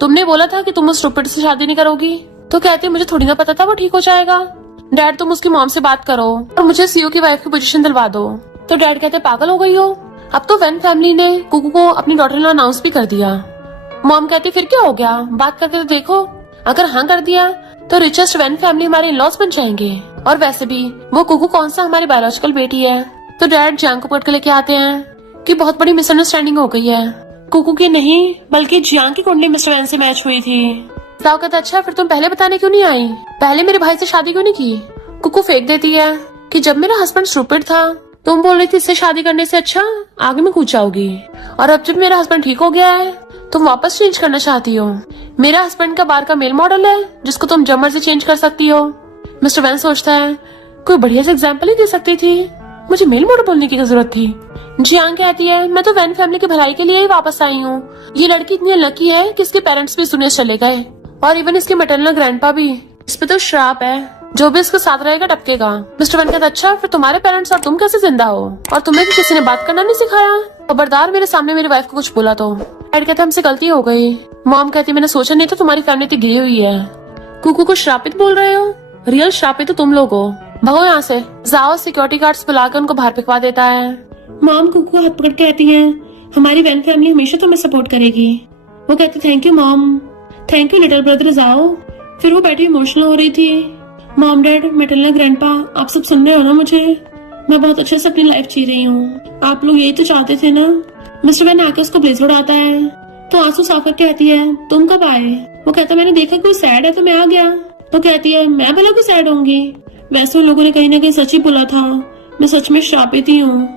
तुमने बोला था कि तुम उस स्टूपिड से शादी नहीं करोगी। तो कहती मुझे थोड़ी ना पता था वो ठीक हो जाएगा। डैड तुम उसकी मॉम से बात करो और मुझे सीईओ की वाइफ की पोजीशन दिलवा दो। तो डैड कहते पागल हो गई हो, अब तो वैन फैमिली ने कुकू को अपनी डॉटर इन लॉ अनाउंस भी कर दिया। मॉम कहती फिर क्या हो गया, बात करके तो देखो, अगर हाँ कर दिया तो रिचेस्ट वैन फैमिली हमारे इन-लॉज बन जाएंगे और वैसे भी वो कुकू कौन सा हमारी बायोलॉजिकल बेटी है। तो डैड जियांग को पकड़ के लेके आते हैं कि बहुत बड़ी मिसअंडरस्टैंडिंग हो गई है, कुकू की नहीं बल्कि जियांग की कुंडली मिस्टर वैन से मैच हुई थी। साओ कहता अच्छा फिर तुम पहले बताने क्यों नहीं आई, पहले मेरे भाई से शादी क्यों नहीं की। कुकू फेंक देती है कि जब मेरा हस्बैंड स्टूपिड था तुम बोल रही थी इससे शादी करने से अच्छा आगे में कूद जाओगी, और अब जब मेरा हस्बैंड ठीक हो गया है तुम वापस चेंज करना चाहती हो। मेरा हस्बैंड का बार का मेल मॉडल है जिसको तुम जमर से चेंज कर सकती हो। मिस्टर वैन सोचता है कोई बढ़िया से एग्जाम्पल ही दे सकती थी, मुझे मेल मॉडल बोलने की जरूरत थी। जियांग कहती है मैं तो वैन फैमिली की भलाई के लिए ही वापस आई हूँ, ये लड़की इतनी लकी है कि इसके पेरेंट्स भी इस दुनिया से चले गए और इवन इसके मैटरनल ग्रैंडपा भी, इस पे तो श्राप है, जो भी इसके साथ रहेगा टपकेगा। मिस्टर वैन कहता अच्छा फिर तुम्हारे पेरेंट्स और तुम कैसे जिंदा हो, और तुम्हें भी किसी ने बात करना नहीं सिखाया, खबरदार मेरे सामने मेरी वाइफ को कुछ बोला तो। डैड कहते हमसे गलती हो गई। मॉम कहती मैंने सोचा नहीं था तुम्हारी फैमिली इतनी गिरी हुई है। कुकू को श्रापित बोल रहे हो, रियल श्रापित तो तुम लोग हो, भागो यहाँ से। जाओ सिक्योरिटी गार्ड्स बुलाकर उनको बाहर फेंकवा देता है। मॉम कुकू हाथ पकड़ कहती है हमारी वैन फैमिली हमेशा तुम्हें सपोर्ट करेगी। वो कहती thank you mom, thank you little brother जाओ। फिर वो बैठी इमोशनल हो रही थी। मॉम डैड मैटरनल ग्रैंडपा, आप सब सुन रहे हो ना मुझे? मैं बहुत अच्छे से अपनी लाइफ जी रही हूँ, आप लोग यही तो चाहते थे ना। मिस्टर वैन आके उसको ब्लेजर उड़ाता है तो आंसू साफ करके आती है तुम कब आए? वो कहता मैंने देखा कोई सैड है तो मैं आ गया। तो कहती है मैं भला कोई सैड होंगी, वैसे उन लोगों ने कहीं ना कहीं सच ही बोला था, मैं सच में श्रापित ही हूँ।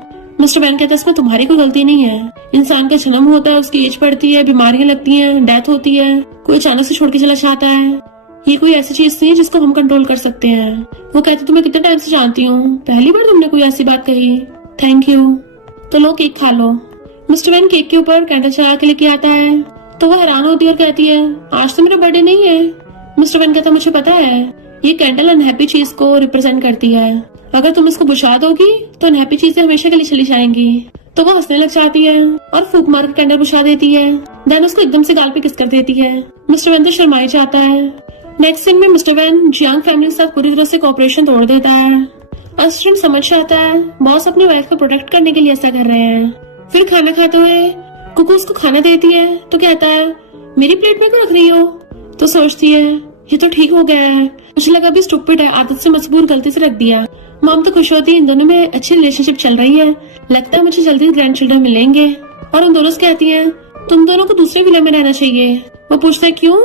मिस्टर वैन कहता है इसमें तुम्हारी कोई गलती नहीं है, इंसान का जन्म होता है, उसकी एज बढ़ती है, बीमारियां लगती हैं, डेथ होती है, कोई अचानक से छोड़ के चला जाता है, ये कोई ऐसी चीज नहीं है जिसको हम कंट्रोल कर सकते हैं। वो कहते तुम्हें कितने टाइम से जानती हूँ, पहली बार तुमने कोई ऐसी बात कही, थैंक यू। तो लो केक खा लो। मिस्टर वैन केक के ऊपर कैंडल चला के लेके आता है तो वो हैरान होती है और कहती है आज तो मेरा बर्थडे नहीं है। मिस्टर वैन कहता मुझे पता है, ये कैंडल अनहैप्पी चीज को रिप्रेजेंट करती है, अगर तुम इसको बुझा दोगी तो अनहैप्पी चीजें हमेशा के लिए चली जाएंगी। तो वो हंसने लग जाती है और फूक मार कर कैंडल बुझा देती है, देन उसको एकदम से गाल पे किस कर देती है। मिस्टर वैन तो शर्माई जाता है। नेक्स्ट सीन में मिस्टर वैन जियांग फैमिली के साथ पूरी तरह से कोऑपरेशन तोड़ देता है। अस्ट्रम समझ जाता है बॉस अपनी वाइफ को प्रोटेक्ट करने के लिए ऐसा कर रहे हैं। फिर खाना खाते हुए कुकू उसको खाना देती है तो कहता है मेरी प्लेट में क्यों रख रही हो? तो सोचती है ये तो ठीक हो गया है, मुझे लगा अभी स्टूपिड है, आदत से मजबूर, गलती से रख दिया। मॉम तो खुश होती है, इन दोनों में अच्छी रिलेशनशिप चल रही है, लगता है मुझे जल्दी ग्रैंड चिल्ड्रन मिलेंगे। और उन दोनों से कहती है तुम दोनों को दूसरे विला में रहना चाहिए। वो पूछता है क्यों?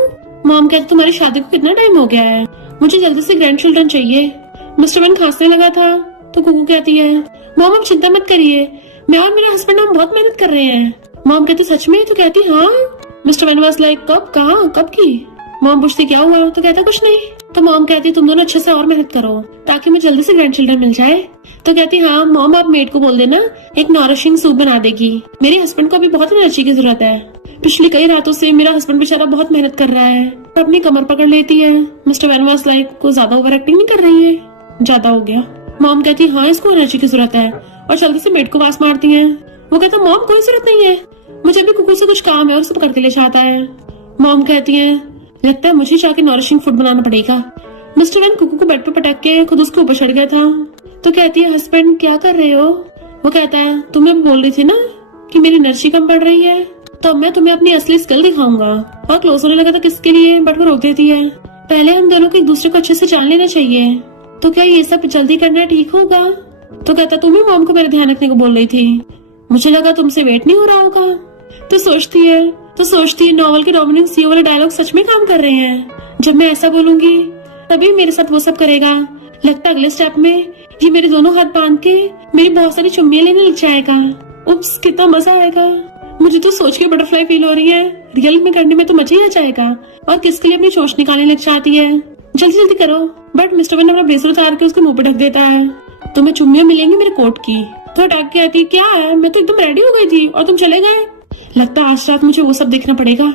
मॉम कहती तुम्हारी शादी को कितना टाइम हो गया है, मुझे जल्दी से ग्रैंड चिल्ड्रन चाहिए। मिस्टर वैन खांसने लगा था तो कुकू कहती है मॉम आप चिंता मत करिए, मैं और मेरे हस्बैंड हम बहुत मेहनत कर रहे हैं। मॉम कहती सच में? तो कहती हाँ। मिस्टर वैन वाज लाइक कब, कहाँ, कब की? मॉम पूछती क्या हुआ? तो कहता कुछ नहीं। तो मॉम कहती तुम दोनों अच्छे से और मेहनत करो ताकि मुझे जल्दी से ग्रैंड चिल्ड्रन मिल जाए। तो कहती हाँ मॉम आप मेड को बोल देना एक नॉरिशिंग सूप बना देगी, मेरे हस्बैंड को अभी बहुत एनर्जी की जरूरत है, पिछली कई रातों से मेरा हस्बैंड बेचारा बहुत मेहनत कर रहा है। और अपनी कमर पकड़ लेती है। मिस्टर वैन वाज लाइक को ज्यादा ओवर एक्टिंग नहीं कर रही है, ज्यादा हो गया। मॉम कहती हाँ इसको एनर्जी की जरूरत है और जल्दी से मेड को आवाज मारती है। वो कहता मॉम कोई जरूरत नहीं है, मुझे भी कुकू से कुछ काम है और उसको पकड़ के ले जाता है। मॉम कहती है लगता है मुझे जाके नॉरिशिंग फूड बनाना पड़ेगा। मिस्टर वैन कुकू को बेड पे पटक के खुद उसके ऊपर चढ़ गया था। तो कहती है हस्बैंड क्या कर रहे हो? वो कहता है तुम्हें बोल रही थी ना कि मेरी एनर्जी कम पड़ रही है, तो अब मैं तुम्हें अपनी असली स्किल दिखाऊंगा। और क्लोज होने लगा था किसके लिए, बट वो रोक देती है पहले हम दोनों को एक दूसरे को अच्छे से जान लेना चाहिए, तो क्या ये सब जल्दी करना ठीक होगा? तो कहता तुम ही मॉम को मेरा ध्यान रखने को बोल रही थी, मुझे लगा तुमसे वेट नहीं हो रहा होगा। तो सोचती है नॉवल के डोमिनिक सीओ वाले डायलॉग सच में काम कर रहे हैं, जब मैं ऐसा बोलूंगी तभी मेरे साथ वो सब करेगा। लगता अगले स्टेप में ये मेरे दोनों हाथ बांध के मेरी बहुत सारी चुम्मियां लेने लग जाएगा। उप्स कितना मजा आएगा, मुझे तो सोच के बटरफ्लाई फील हो रही है, रियल में करने में तो मजा ही आ जाएगा। और किसके लिए अपनी चोंच निकालने लग जाती है, जल्दी जल्दी करो। बट मिस्टर वैन अपना ब्रेसलेट उतार के उसके मुंह पे ढक देता है। तुम्हें चुम्मियां मिलेंगी मेरे कोट की। तो अटैक के आती क्या है, मैं तो एकदम रेडी हो गई थी और तुम चले गए। लगता आज रात मुझे वो सब देखना पड़ेगा।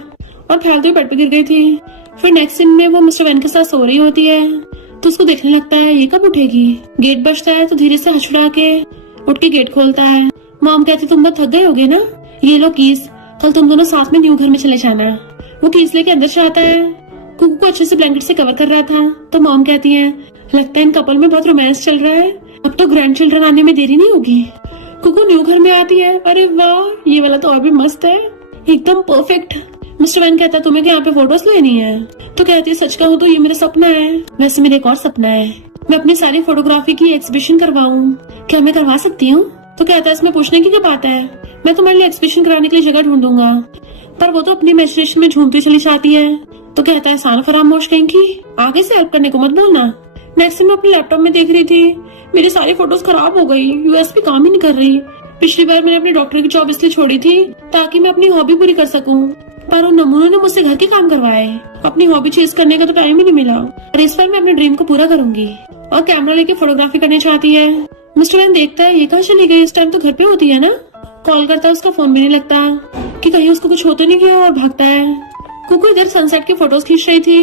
और फैलते हुए बेड पे गिर गई थी। फिर नेक्स्ट सीन में वो मिस्टर वैन के साथ सो रही होती है तो उसको देखने लगता है ये कब उठेगी। गेट बजता है तो धीरे से हछुड़ा के उठ के गेट खोलता है। मॉम कहती तुम बहुत थक गए होगे ना, ये लो कीज, कल तुम दोनों साथ में न्यू घर में चले जाना। वो कीज लेके अंदर से आता है, कुकू को अच्छे से ब्लैंकेट से कवर कर रहा था। तो मॉम कहती है लगता है इन कपल में बहुत रोमांस चल रहा है, अब तो ग्रैंड चिल्ड्रन आने में देरी नहीं होगी। कुकू न्यू घर में आती है, अरे वाह ये वाला तो और भी मस्त है, एकदम परफेक्ट। मिस्टर वैन कहता तुम्हें यहाँ पे फोटोज लेनी है? तो कहती है सच कहूँ तो ये मेरा सपना है, वैसे मेरा एक और सपना है, मैं अपनी सारी फोटोग्राफी की एग्जीबिशन करवाऊँ, क्या मैं करवा सकती हूँ? तो कहता है इसमें पूछने की क्या बात है, मैं तुम्हारे लिए एग्जीबिशन कराने के लिए जगह ढूंढूंगा। पर वो तो अपनी इमेजिनेशन में झूमती चली जाती है। तो कहता है साल फरामोश कहीं की, आगे से हेल्प करने को मत बोलना। नेक्स्ट मैं अपने लैपटॉप में देख रही थी, मेरी सारी फोटोज खराब हो गई, यूएसबी काम ही नहीं कर रही। पिछली बार मैंने अपनी डॉक्टर की जॉब इसलिए छोड़ी थी ताकि मैं अपनी हॉबी पूरी कर सकूं, पर उन नमूनों ने मुझसे घर के काम करवाए, अपनी हॉबी चेज करने का तो टाइम ही नहीं मिला। और इस बार मैं अपने ड्रीम को पूरा करूंगी। और कैमरा लेके फोटोग्राफी करनी चाहती है। मिस्टर वैन देखता है ये कहाँ चली गई, इस टाइम तो घर पे होती है ना। कॉल करता है, उसका फोन भी नहीं लगता कि कहीं उसको कुछ हो तो नहीं गया, और भागता है। कुकू इधर सनसेट की फोटोज खींच रही थी,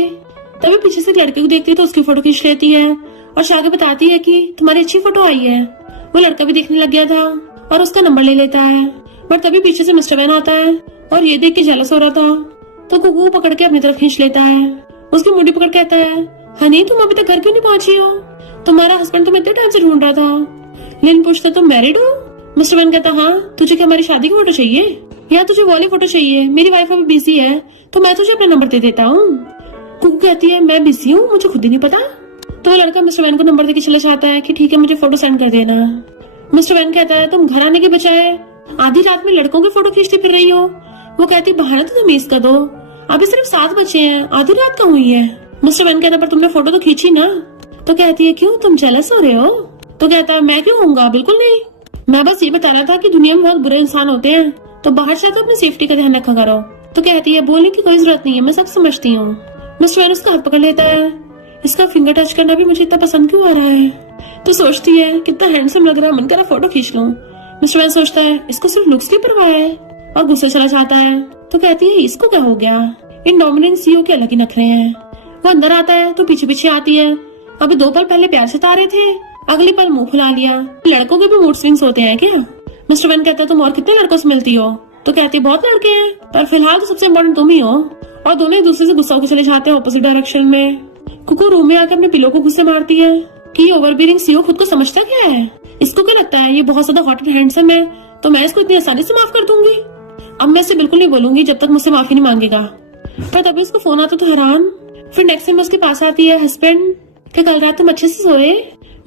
तभी पीछे से एक लड़के को देखती है तो उसकी फोटो खींच लेती है और शाके बताती है कि तुम्हारी अच्छी फोटो आई है। वो लड़का भी देखने लग गया था और उसका नंबर ले लेता है, बट तभी पीछे से मिस्टर वैन आता है और ये देख के जेलस हो रहा था, तो कुकू पकड़ के अपनी तरफ खींच लेता है। उसकी मुंडी पकड़ कहता है हनी तुम अभी तक घर क्यों नहीं पहुंची हो, तुम्हारा हस्बैंड तुम्हें इतने टाइम से ढूंढ रहा था। लिन पूछता तुम मैरिड हो? मिस्टर वैन कहता हाँ, तुझे क्या हमारी शादी की फोटो चाहिए? या तुझे वो वाली फोटो चाहिए? मेरी वाइफ अभी बिजी है तो मैं तुझे अपना नंबर दे देता हूँ। कुकू कहती है मैं बिजी हूँ, मुझे खुद ही नहीं पता। तो वो लड़का मिस्टर वैन को नंबर देके चला जाता है कि ठीक है मुझे फोटो सेंड कर देना। मिस्टर वैन कहता है तुम घर आने के बजाय आधी रात में लड़कों की फोटो खींचती फिर रही हो। वो कहती है बहाना तो तमीज कर दो, अभी सिर्फ 7 बजे हैं, आधी रात का हुई है। मिस्टर वैन कहता है पर तुमने फोटो तो खींची ना। तो कहती है क्यों, तुम जेलस हो रहे हो? तो कहता है मैं क्यों होऊंगा, बिल्कुल नहीं, मैं बस ये बता रहा था कि दुनिया में बहुत बुरे इंसान होते हैं, तो बाहर से तो अपनी सेफ्टी का ध्यान रखा करो। तो कहती है बोलने की कोई जरूरत नहीं है, मैं सब समझती हूँ। मिस्टर वैन उसका हाथ पकड़ लेता है, इसका फिंगर टच करना भी मुझे इतना पसंद क्यों आ रहा है। तो सोचती है कितना हैंडसम लग रहा है, मन करा फोटो खींच लूं। मिस्टर वैन सोचता है इसको सिर्फ लुक्स की परवाह है और गुस्सा चला जाता है। तो कहती है इसको क्या हो गया, इन डोमिनेंट सीईओ के अलग ही नखरे हैं। वो अंदर आता है तो पीछे पीछे आती है। अभी 2 पल पहले प्यार से तारे थे, अगली पल मुंह फुला लिया। लड़कों के भी मूड स्विंग्स होते हैं क्या? मिस्टर वैन कहता है तुम और कितने लड़कों से मिलती हो? तो कहती है बहुत लड़के हैं पर फिलहाल तो सबसे इम्पोर्टेंट तुम ही हो। और दोनों एक दूसरे से गुस्सा होकर चले जाते हैं ऑपोजिट डायरेक्शन में। कुकू रूम में आकर अपने पिलो को गुस्से मारती है कि ओवरबीरिंग सीईओ खुद को समझता क्या है, इसको क्या लगता है ये बहुत ज्यादा हॉट एंड हैंडसम है तो मैं इसको इतनी आसानी से माफ कर दूंगी। अब मैं इसे बिल्कुल नहीं बोलूंगी जब तक मुझसे माफी नहीं मांगेगा। पर तभी उसको फोन आता तो हैरान। फिर नेक्स्ट टाइम उसके पास आती है, हस्बैंड क्या कल रात तुम अच्छे से सोए?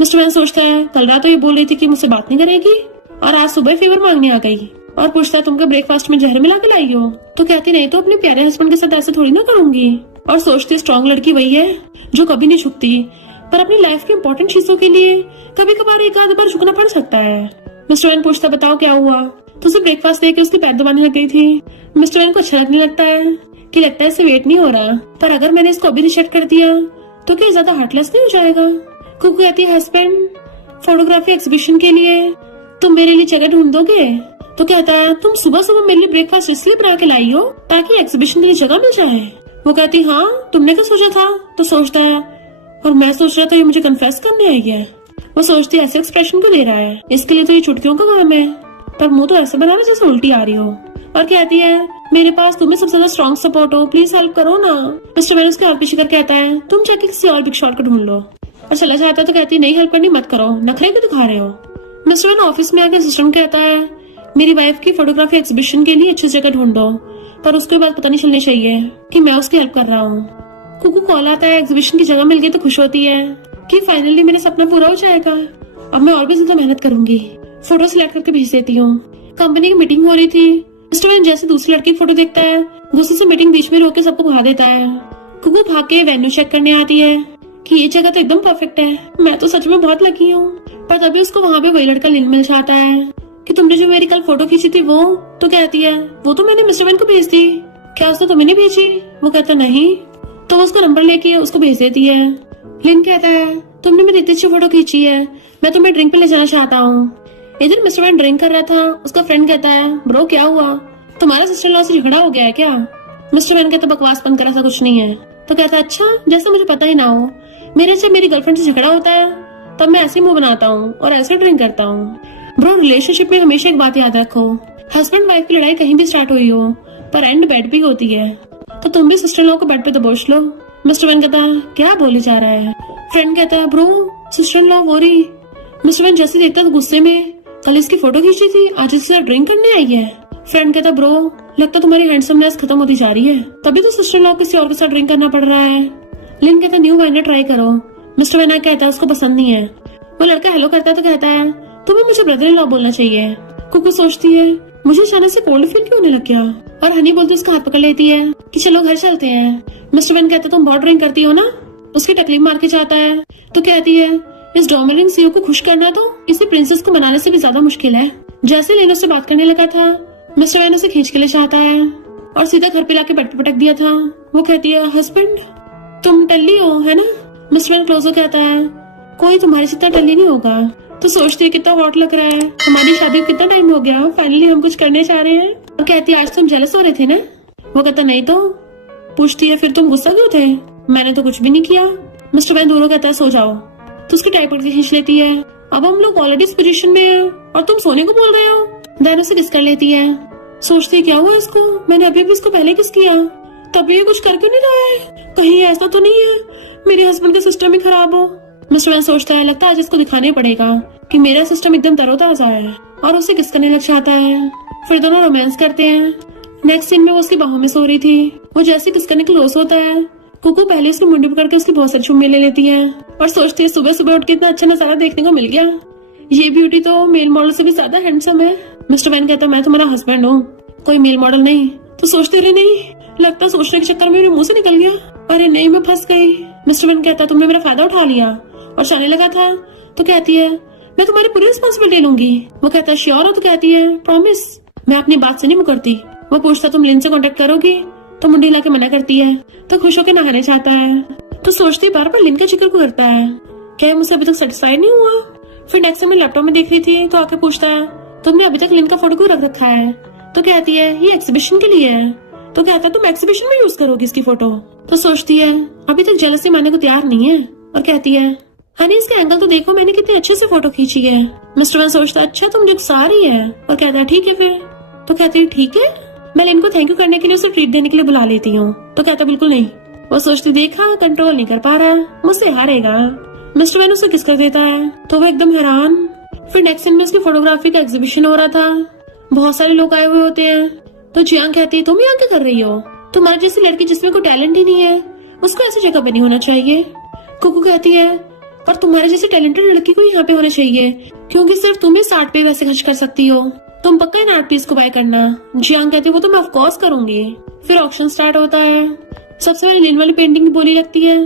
मिस्टर वैन सोचता है कल रात तो ये बोल रही थी कि मुझसे बात नहीं करेगी और आज सुबह फेवर मांगने आ गई। और पूछता है तुमको ब्रेकफास्ट में जहर मिला के लाई हो? तो कहती नहीं तो अपने प्यारे हस्बैंड के साथ ऐसे थोड़ी ना करूंगी। और सोचती स्ट्रॉन्ग लड़की वही है जो कभी नहीं झुकती, पर अपनी लाइफ की इंपॉर्टेंट चीजों के लिए कभी कभार एक आध बार झुकना पड़ सकता है। मिस्टर वैन पूछता बताओ क्या हुआ? तो उसे ब्रेकफास्ट देके उसके पैर दबाने लग गई थी। मिस्टर वैन को अच्छा लगने लगता है कि लगता है इसे वेट नहीं हो रहा, पर अगर मैंने इसको अभी रिजेक्ट कर दिया तो क्या ज्यादा हार्टलेस नहीं हो जाएगा? कुकू कहती है हस्बैंड फोटोग्राफी एग्जीबिशन के लिए तुम मेरे लिए जगह ढूंढ दोगे? तो कहता है तुम सुबह सुबह मेरे लिए ब्रेकफास्ट इसलिए बना के लाई हो ताकि एग्जीबिशन के लिए जगह मिल जाए? वो कहती हाँ तुमने क्या सोचा था? तो सोचता है और मैं सोच रहा था ये मुझे कन्फेस करने आई है। वो सोचती है ऐसे एक्सप्रेशन क्यों दे रहा है, इसके लिए तो ये चुटकियों का काम है, पर मुंह तो ऐसे बना रहा जैसे उल्टी आ रही हो। और कहती है मेरे पास तुम्हें सबसे ज्यादा स्ट्रॉन्ग सपोर्ट हो, प्लीज हेल्प करो ना। मिस्टर वैन उसके हाथ पीछे कर कहता है तुम जाके किसी और बिग शॉट को ढूंढ लो। और चला जाता है तो कहती है नहीं हेल्प करनी मत करो, नखरे क्यों दिखा रहे हो? मिस्टर वैन ऑफिस में आकर असिस्टेंट कहता है मेरी वाइफ की फोटोग्राफी एग्जीबिशन के लिए अच्छी जगह ढूंढो, पर उसके बाद पता नहीं चलनी चाहिए कि मैं उसकी हेल्प कर रहा हूँ। कुकू कॉल आता है, एग्जीबिशन की जगह मिल गई तो खुश होती है कि फाइनली मेरा सपना पूरा हो जाएगा, अब मैं और भी ज्यादा मेहनत करूंगी। फोटो सिलेक्ट करके भेज देती हूँ। कंपनी की मीटिंग हो रही थी। मिस्टर वैन जैसे दूसरी लड़की की फोटो देखता है गुस्से से मीटिंग बीच में रोक के सबको भगा देता है। कुकू भाग के वेन्यू चेक करने आती है कि ये जगह तो एकदम परफेक्ट है, मैं तो सच में बहुत लकी हूँ। पर तभी उसको वहाँ पे वही लड़का मिल जाता है कि तुमने जो मेरी कल फोटो खींची थी वो? तो कहती है वो तो मैंने मिस्टर वैन को भेज दी, क्या उसने तुम्हें नहीं भेजी? वो कहता नहीं। तो वो उसका नंबर लेके उसको भेज देती है। लिन कहता है तुमने मेरी इतनी अच्छी फोटो खींची है, मैं तुम्हें ड्रिंक पे ले जाना चाहता हूँ। इधर मिस्टर वैन ड्रिंक कर रहा था, उसका फ्रेंड कहता है ब्रो क्या हुआ, तुम्हारा सिस्टर लॉ से झगड़ा हो गया है क्या? मिस्टर वैन कहता बकवास बंद कर, ऐसा कुछ नहीं है। तो कहता अच्छा जैसे मुझे पता ही ना हो, मेरे से मेरी गर्लफ्रेंड से झगड़ा होता है तब मैं ऐसे मुंह बनाता हूँ और ऐसे ड्रिंक करता हूँ। ब्रो रिलेशनशिप में हमेशा एक बात याद रखो, हस्बैंड वाइफ की लड़ाई कहीं भी स्टार्ट हुई हो पर एंड बेड पे होती है, तो तुम भी सिस्टर लॉ को बेड पे दबोच लो। मिस्टर वैन कहता क्या बोले जा रहा है? फ्रेंड कहता है ब्रो सिस्टर लॉ वो रही। मिस्टर वैन जैसे देखता तो गुस्से में कल इसकी फोटो खींची थी आज इसके साथ ड्रिंक करने आई है। फ्रेंड कहता ब्रो लगता तुम्हारी हैंडसमनेस खत्म होती जा रही है, तभी तो सिस्टर लॉ किसी और के साथ ड्रिंक करना पड़ रहा है। लिन कहता न्यू वाइन ट्राई करो। मिस्टर वैन कहता है उसको पसंद नहीं है। वो लड़का हेलो करता है तो कहता है तुम्हें मुझे ब्रदर इन लॉ बोलना चाहिए। कुकू सोचती है मुझे अचानक से कोल्ड फील क्यों होने लग गया, और हनी बोलती उसका हाथ पकड़ लेती है कि चलो घर चलते हैं। मिस्टर वैन कहता तुम बहुत ड्रिंक करती हो ना, उसकी टकली मार के जाता है। तो कहती है इस डोमिनिंग सीईओ को खुश करना तो इसे प्रिंसेस को मनाने से भी ज्यादा मुश्किल है। जैसे लिन उससे बात करने लगा था मिस्टर वैन उसे खींच के ले जाता है और सीधा घर पे लाके बेड पे पटक दिया था। वो कहती है हस्बैंड तुम टल्ली हो है ना? मिस्टर वैन क्लोज हो कहता है कोई तुम्हारे से इतना टल्ली नहीं होगा। तो सोचती है कितना हॉट लग रहा है, हमारी शादी को कितना टाइम हो गया, फाइनली हम कुछ करने जा रहे हैं। और कहती है आज तुम जेलस हो रहे थे ना? वो कहता नहीं तो। पूछती है फिर तुम गुस्सा क्यों थे? मैंने तो कुछ भी नहीं किया। मिस्टर वैन दूरों कहता है सो जाओ। तो उसकी टाई पकड़ के खींच लेती है। अब हम लोग ऑलरेडी इस पोजीशन में हैं और तुम सोने को बोल रहे हो। देन उसे किस कर लेती है। सोचती है क्या हुआ इसको, मैंने अभी भी इसको पहले किस किया, तभी ये कुछ कर क्यों नहीं रहा है, कहीं ऐसा तो नहीं है मेरे हस्बैंड का सिस्टम ही खराब हो। मिस्टर वैन सोचता है लगता है आज इसको दिखाने पड़ेगा कि मेरा सिस्टम एकदम तरोताजा है। और उसे किस करने लग जाता है। फिर दोनों रोमांस करते हैं। नेक्स्ट सीन में वो उसकी बाहों में सो रही थी। वो जैसे किस करने क्लोज होता है, कुकू पहले उसकी मुंडी पकड़ के उसकी बहुत सारी चुम्मे ले लेती है और सोचती है सुबह सुबह उठ के इतना अच्छा नजारा देखने को मिल गया। ये ब्यूटी तो मेल मॉडल से भी ज्यादा हैंडसम है। मिस्टर वैन कहता मैं तुम्हारा हस्बैंड हूँ, कोई मेल मॉडल नहीं। तो सोचते रहे नहीं, लगता सोचने के चक्कर में मेरे मुंह से निकल गया। अरे नहीं, मैं फंस गई। मिस्टर वैन कहता तुमने मेरा फायदा उठा लिया और जाने लगा था। तो कहती है मैं तुम्हारी पूरी रिस्पॉन्सिबिलिटी लूंगी। वो कहता है श्योर हो? तो कहती है प्रॉमिस। मैं अपनी बात से नहीं मुकरती। वो पूछता तुम लिन से कांटेक्ट करोगी? तो मुंडी ला के मना करती है। तो खुश होकर नहाने चाहता है। तो सोचती बार बार लिन का जिक्र क्यों करता है, क्या मुझसे अभी तक सेटिस्फाइड नहीं हुआ। फिर नेक्स्ट टाइम मैं लैपटॉप में देख रही थी तो आके पूछता है तुमने अभी तक लिन का फोटो क्यों रख रखा है। तो कहती है ये एग्जीबिशन के लिए है। तो कहता है तुम एग्जीबिशन में यूज करोगी इसकी फोटो। तो सोचती है अभी तक जेलसी मानने को तैयार नहीं है और कहती है हनी इसके एंगल तो देखो, मैंने कितने अच्छे से फोटो खींची है। मिस्टर वैन सोचता अच्छा तुम जो सारी है और कहता है ठीक है फिर। तो कहती है ठीक है, मैं लिन को थैंक यू करने के लिए उसे ट्रीट देने के लिए बुला लेती हूँ। तो कहता बिल्कुल नहीं। वो सोचती देखा कंट्रोल नहीं कर पा रहा, मुझसे हारेगा। मिस्टर वैन उसे किस कर देता है तो वो एकदम हैरान। फिर नेक्स्ट सीन में उसकी फोटोग्राफी का एग्जीबिशन हो रहा था। बहुत सारे लोग आए हुए होते हैं। तो जियांग कहती है तुम यहाँ क्या कर रही हो, तुम्हारी जैसी लड़की जिसमें कोई टैलेंट ही नहीं है उसको ऐसी जगह पे नहीं होना चाहिए। कुकू कहती है और तुम्हारे जैसी टैलेंटेड लड़की को यहाँ पे होना चाहिए क्योंकि सिर्फ तुम्हें 60 पे पैसे खर्च कर सकती हो। तुम पक्का इन आर्ट पीस को बाय करना। जियांग कहती है वो तो मैं ऑफ कोर्स करूंगी। फिर ऑक्शन स्टार्ट होता है। सबसे पहले लिन वाली पेंटिंग की बोली लगती है।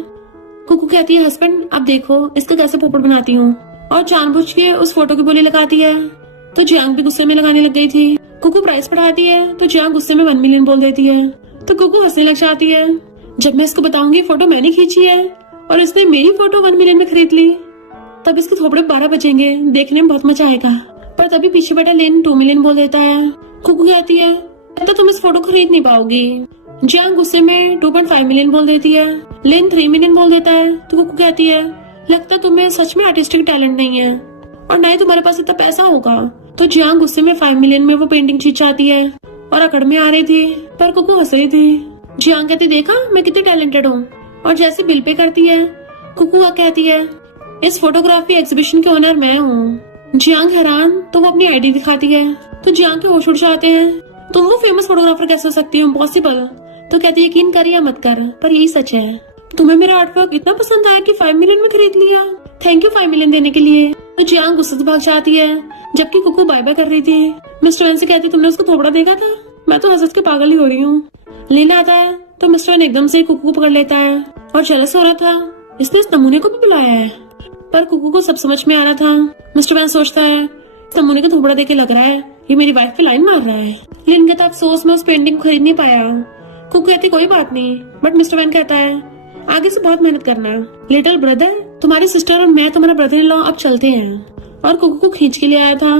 कुकू कहती है हस्बैंड अब देखो इसका कैसे पोपट बनाती हूँ और जानबूझ के उस फोटो की बोली लगाती है। तो जियांग भी गुस्से में लगाने लग गई थी। कुकू प्राइस बढ़ाती है तो जियांग गुस्से में 1 मिलियन बोल देती है। तो कुकू हंसने लग जाती है। जब मैं इसको बताऊंगी फोटो मैंने खींची है और इसने मेरी फोटो 1 मिलियन में खरीद ली, तब इसके थोपड़े 12 बजेंगे, देखने में बहुत मजा आएगा। पर तभी पीछे बैठा लेन 2 मिलियन बोल देता है। कुकू कहती है तो तुम इस फोटो खरीद नहीं पाओगी। जियांग गुस्से में 2.5 मिलियन बोल देती है। लेन 3 मिलियन बोल देता है। तो कुकू कहती है लगता तुम्हें सच में आर्टिस्टिक टैलेंट नहीं है और ना ही तुम्हारे पास इतना पैसा होगा। तो जियांग गुस्से में 5 मिलियन में वो पेंटिंग खींच जाती है और अकड़ में आ रही थी पर कुकू हंस रही थी। जियांग कहती देखा मैं कितनी टैलेंटेड हूँ और जैसे बिल पे करती है। कुकू कहती है इस फोटोग्राफी एग्जीबिशन के ओनर मैं हूँ। जियांग हैरान तो वो अपनी आईडी दिखाती है। तो जियांग के होश उड़ जाते हैं। तुम वो फेमस फोटोग्राफर कैसे हो सकती हो, इम्पॉसिबल। तो कहती है यकीन कर या मत कर पर यही सच है। तुम्हें मेरा आर्टवर्क इतना पसंद आया कि 5 मिलियन में खरीद लिया, थैंक यू 5 मिलियन देने के लिए। तो जियांग गुस्से से भाग जाती है जबकि कुकू बाय बाय कर रही थी। मिस्टर वैन से कहती तुमने उसको थोपड़ा देखा था, मैं तो हंस के पागल ही हो रही हूँ। लेना आता है तो मिस्टर वैन एकदम से कुकू को पकड़ लेता है और जेलस हो रहा था इसने इस नमूने को भी बुलाया है। पर कुकू को सब समझ में आ रहा था। मिस्टर वैन सोचता है इस नमूने का थोपड़ा देके लग रहा है ये मेरी वाइफ पे लाइन मार रहा है। लिन कहता अफसोस मैं उस पेंटिंग को खरीद नहीं पाया। कुकू कहती कोई बात नहीं, बट मिस्टर वैन कहता है आगे से बहुत मेहनत करना। लिटिल ब्रदर तुम्हारी सिस्टर और मैं तुम्हारा ब्रदर इन लॉ अब चलते हैं। और कुकू को खींच के लिए आया था।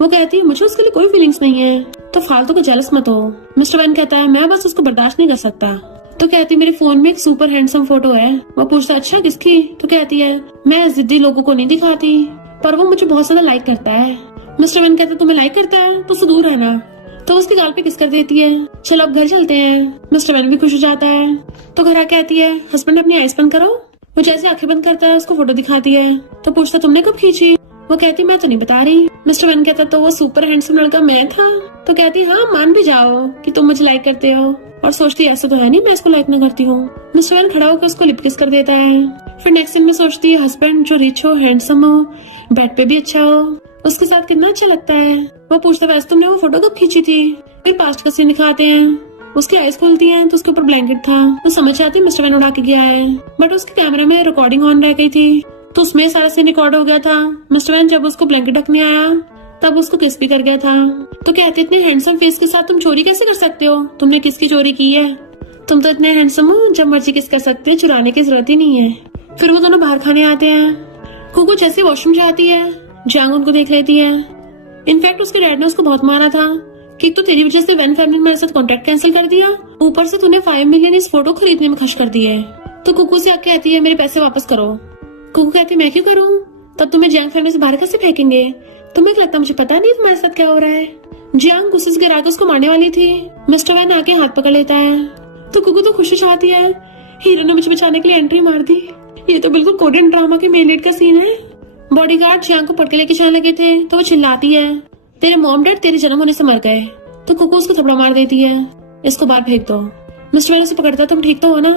वो कहती है मुझे उसके लिए कोई फीलिंग्स नहीं है तो फालतू को जेलस मत हो। मिस्टर वैन कहता है मैं बस उसको बर्दाश्त नहीं कर सकता। तो कहती मेरे फोन में एक सुपर हैंडसम फोटो है। वो पूछता अच्छा किसकी। तो कहती है मैं जिद्दी लोगों को नहीं दिखाती पर वो मुझे बहुत ज्यादा लाइक करता है। मिस्टर वैन कहता तुम्हें लाइक करता है तो उससे दूर रहना। तो उसके गाल पे किस कर देती है। चलो अब घर चलते हैं। मिस्टर वैन भी खुश हो जाता है। तो घर आके कहती है हस्बैंड अपनी आईज बंद करो। वो जैसे आंखें बंद करता है उसको फोटो दिखाती है। तो पूछता तुमने कब खींची। वो कहती मैं तो नहीं बता रही। मिस्टर वैन कहता तो वो सुपर हैंडसम लड़का मैं था। तो कहती हाँ मान भी जाओ कि तुम मुझे लाइक करते हो। और सोचती ऐसा तो है नहीं मैं इसको लाइक ना करती हूँ। मिस्टर वैन खड़ा होकर उसको लिप किस कर देता है। फिर नेक्स्ट सीन में सोचती है हस्बैंड जो रिच हो, हैंडसम हो, बेड पे भी अच्छा हो, उसके साथ कितना अच्छा लगता है। वो पूछता वैसे तुमने वो फोटो कब खींची थी। फिर पास्ट का सीन दिखाते हैं। उसकी आईज खुलती हैं तो उसके ऊपर ब्लैंकेट था। वो समझ जाती मिस्टर वैन उड़ा के गया है बट उसके कैमरे में रिकॉर्डिंग ऑन रह गई थी तो उसमें सारा सीन रिकॉर्ड हो गया था। मिस्टर वैन जब उसको ब्लैंकेट ढकने आया तब उसको किस भी कर गया था। तो कहते इतने हैंडसम फेस के साथ तुम चोरी कैसे कर सकते हो, तुमने किसकी चोरी की है। तुम तो इतने हैंडसम हो जब मर्जी किस कर सकते हो, चुराने की जरूरत ही नहीं है। फिर वो दोनों बाहर खाने आते हैं। कुकू जैसे वॉशरूम जाती है जियांग उनको देख लेती है। इनफैक्ट उसके डैड ने उसको बहुत मारा था कि तो तेरी वजह से वैन फैमिली ने मेरे साथ कॉन्ट्रैक्ट कैंसिल कर दिया, ऊपर से तूने 5 मिलियन इस फोटो खरीदने में खर्च कर दिए। तो कुकू से आके कहती है मेरे पैसे वापस करो। कुकू कहती है मैं क्यों करूँ, तब तुम्हें जियांग फैमिली से बाहर कैसे फेंकेंगे। तुम्हें लगता मुझे पता नहीं तुम्हारे साथ क्या हो रहा है। जियांग गुस्से से गिरा के उसको मारने वाली थी। मिस्टर वैन आके हाथ पकड़ लेता है। तो कुकू तो खुशी चाहती है हीरो ने मुझे बचाने के लिए एंट्री मार दी। ये तो बिल्कुल कोरियन ड्रामा के मेन लीड का सीन है। बॉडीगार्ड जियांग को पटके लेके जाने लगे थे तो वो चिल्लाती है तेरे मॉम डैड तेरे जन्म होने से मर गए। तो कुकू उसको थपड़ा मार देती है, इसको बाहर फेंक दो। मिस्टर वैन उसे पकड़ता है, तुम ठीक तो हो ना?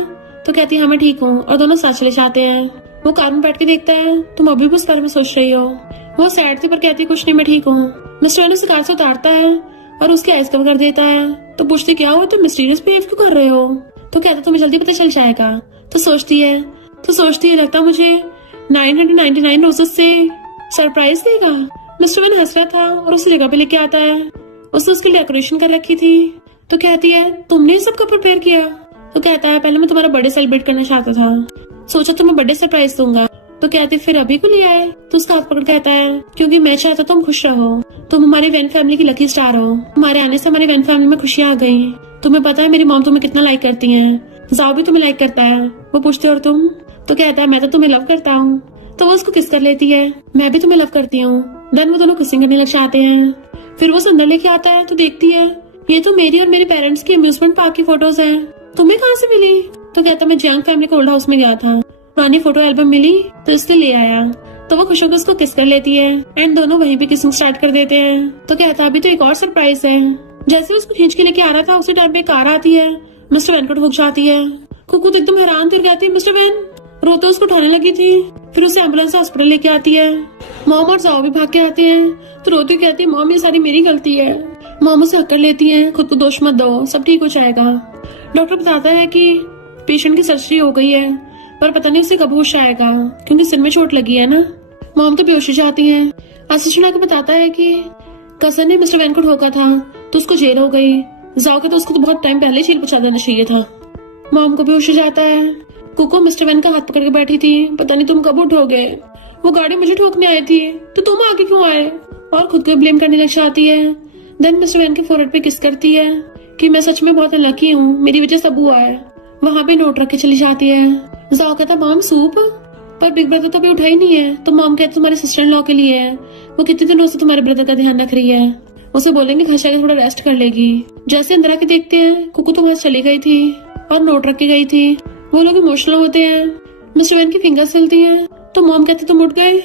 तो कहती है हाँ मैं ठीक हूँ, और दोनों साथ चले जाते हैं। वो कार में बैठ के देखता है, तुम अभी भी उस बारे में सोच रही हो। वो सैड थी पर कहती है कुछ नहीं, मैं ठीक हूँ। मिस्टर वैन उसे कार से उतारता है और उसकी आइस कवर कर देता है। तो पूछती क्या हुआ, तुम मिस्टीरियस बिहेव क्यों कर रहे हो? तो कहता तुम्हें जल्दी पता चल जाएगा। तो सोचती है लगता मुझे 999 रोजेस से सरप्राइज देगा। मिस्टर वैन हंस रहा था और उसे जगह पे लेके आता है। उसने उसकी डेकोरेशन कर रखी थी। तो कहती है तुमने ये सब कब प्रिपेयर किया? तो कहता है पहले मैं तुम्हारा बर्थडे सेलिब्रेट करना चाहता था, सोचा तुम्हें बर्थडे सरप्राइज दूंगा। तो कहती फिर अभी को ले आए? तो उसका हाथ पकड़ कहता है क्योंकि मैं चाहता तुम खुश रहो, तुम हमारी वैन फैमिली की लकी स्टार हो। तुम्हारे आने से हमारी वैन फैमिली में खुशियां आ गई। तुम्हें पता है मेरी मॉम तुम्हें कितना लाइक करती है, जाओ भी तुम्हें लाइक करता है। वो पूछते और तुम? तो कहता है मैं तो तुम्हें लव करता हूँ। तो वो उसको किस कर लेती है, मैं भी तुम्हें लव करती हूँ। देन वो दोनों किसिंग करने लग जाते हैं। फिर वो अंदर लेके आता है तो देखती है ये तो मेरी और मेरे पेरेंट्स की अम्यूजमेंट पार्क की फोटोज हैं, तुम्हें कहाँ से मिली? तो कहता मैं जैंग फैमिली के ओल्ड हाउस में गया था, पुरानी फोटो एल्बम मिली तो इसलिए ले आया। तो वो खुश होकर उसको किस कर लेती है एंड दोनों वहीं पे किसिंग स्टार्ट कर देते हैं। तो कहता अभी तो एक और सरप्राइज है। जैसे उसको खींच के लेके आ रहा था उसी टाइम पे कार आती है, मिस्टर वैन को ठोक जाती है। कुकू तो एकदम हैरान थी, कहती मिस्टर वैन, रोते उसको उठाने लगी थी। फिर उसे एम्बुलेंस हॉस्पिटल लेके आती है। मॉम और जाओ भी भाग के आते हैं। तो रोती कहती है मॉम ये सारी मेरी गलती है। मॉम उसे हक्कर लेती है, खुद को दोष मत दो, सब ठीक हो जाएगा। डॉक्टर बताता है कि पेशेंट की सर्जरी हो गई है पर पता नहीं उसे कब होश आएगा क्योंकि सिर में चोट लगी है ना। मॉम तो बेहोश हो जाती है। असिस्टेंट आके बताता है कि कसन ने मिस्टर वैन को ठोका था तो उसको जेल हो गई। जाओ के तो उसको तो बहुत टाइम पहले जेल पहुंचा देना चाहिए था। मॉम को बेहोश हो जाता है। कुको मिस्टर वैन का हाथ पकड़ के बैठी थी, पता नहीं तुम कब उठोगे, वो गाड़ी मुझे ठोकने आई थी तो तुम आगे क्यों आए, और खुद को ब्लेम करने लग जाती है। देन मिस्टर वैन के फोरहेड पे किस करती है कि मैं सच में बहुत अनलकी हूँ, मेरी वजह सब हुआ है। वहाँ पे नोट रख के चली जाती है। जाओ कहता मॉम सूप, पर बिग ब्रदर तो अभी उठा ही नहीं है। तो मॉम कहते तुम्हारे सिस्टर इन लॉ के लिए है, वो कितने दिनों से तुम्हारे ब्रदर का ध्यान रख रही है, उसे बोलेंगे घर जाकर थोड़ा रेस्ट कर लेगी। जैसे अंदर आके देखते हैं कुकू तो वहां चली गई थी और नोट रख के गई थी। वो लोग इमोशनल होते हैं। मिस्टर वैन की फिंगर्स हिलती हैं तो मॉम कहते तुम उठ गए।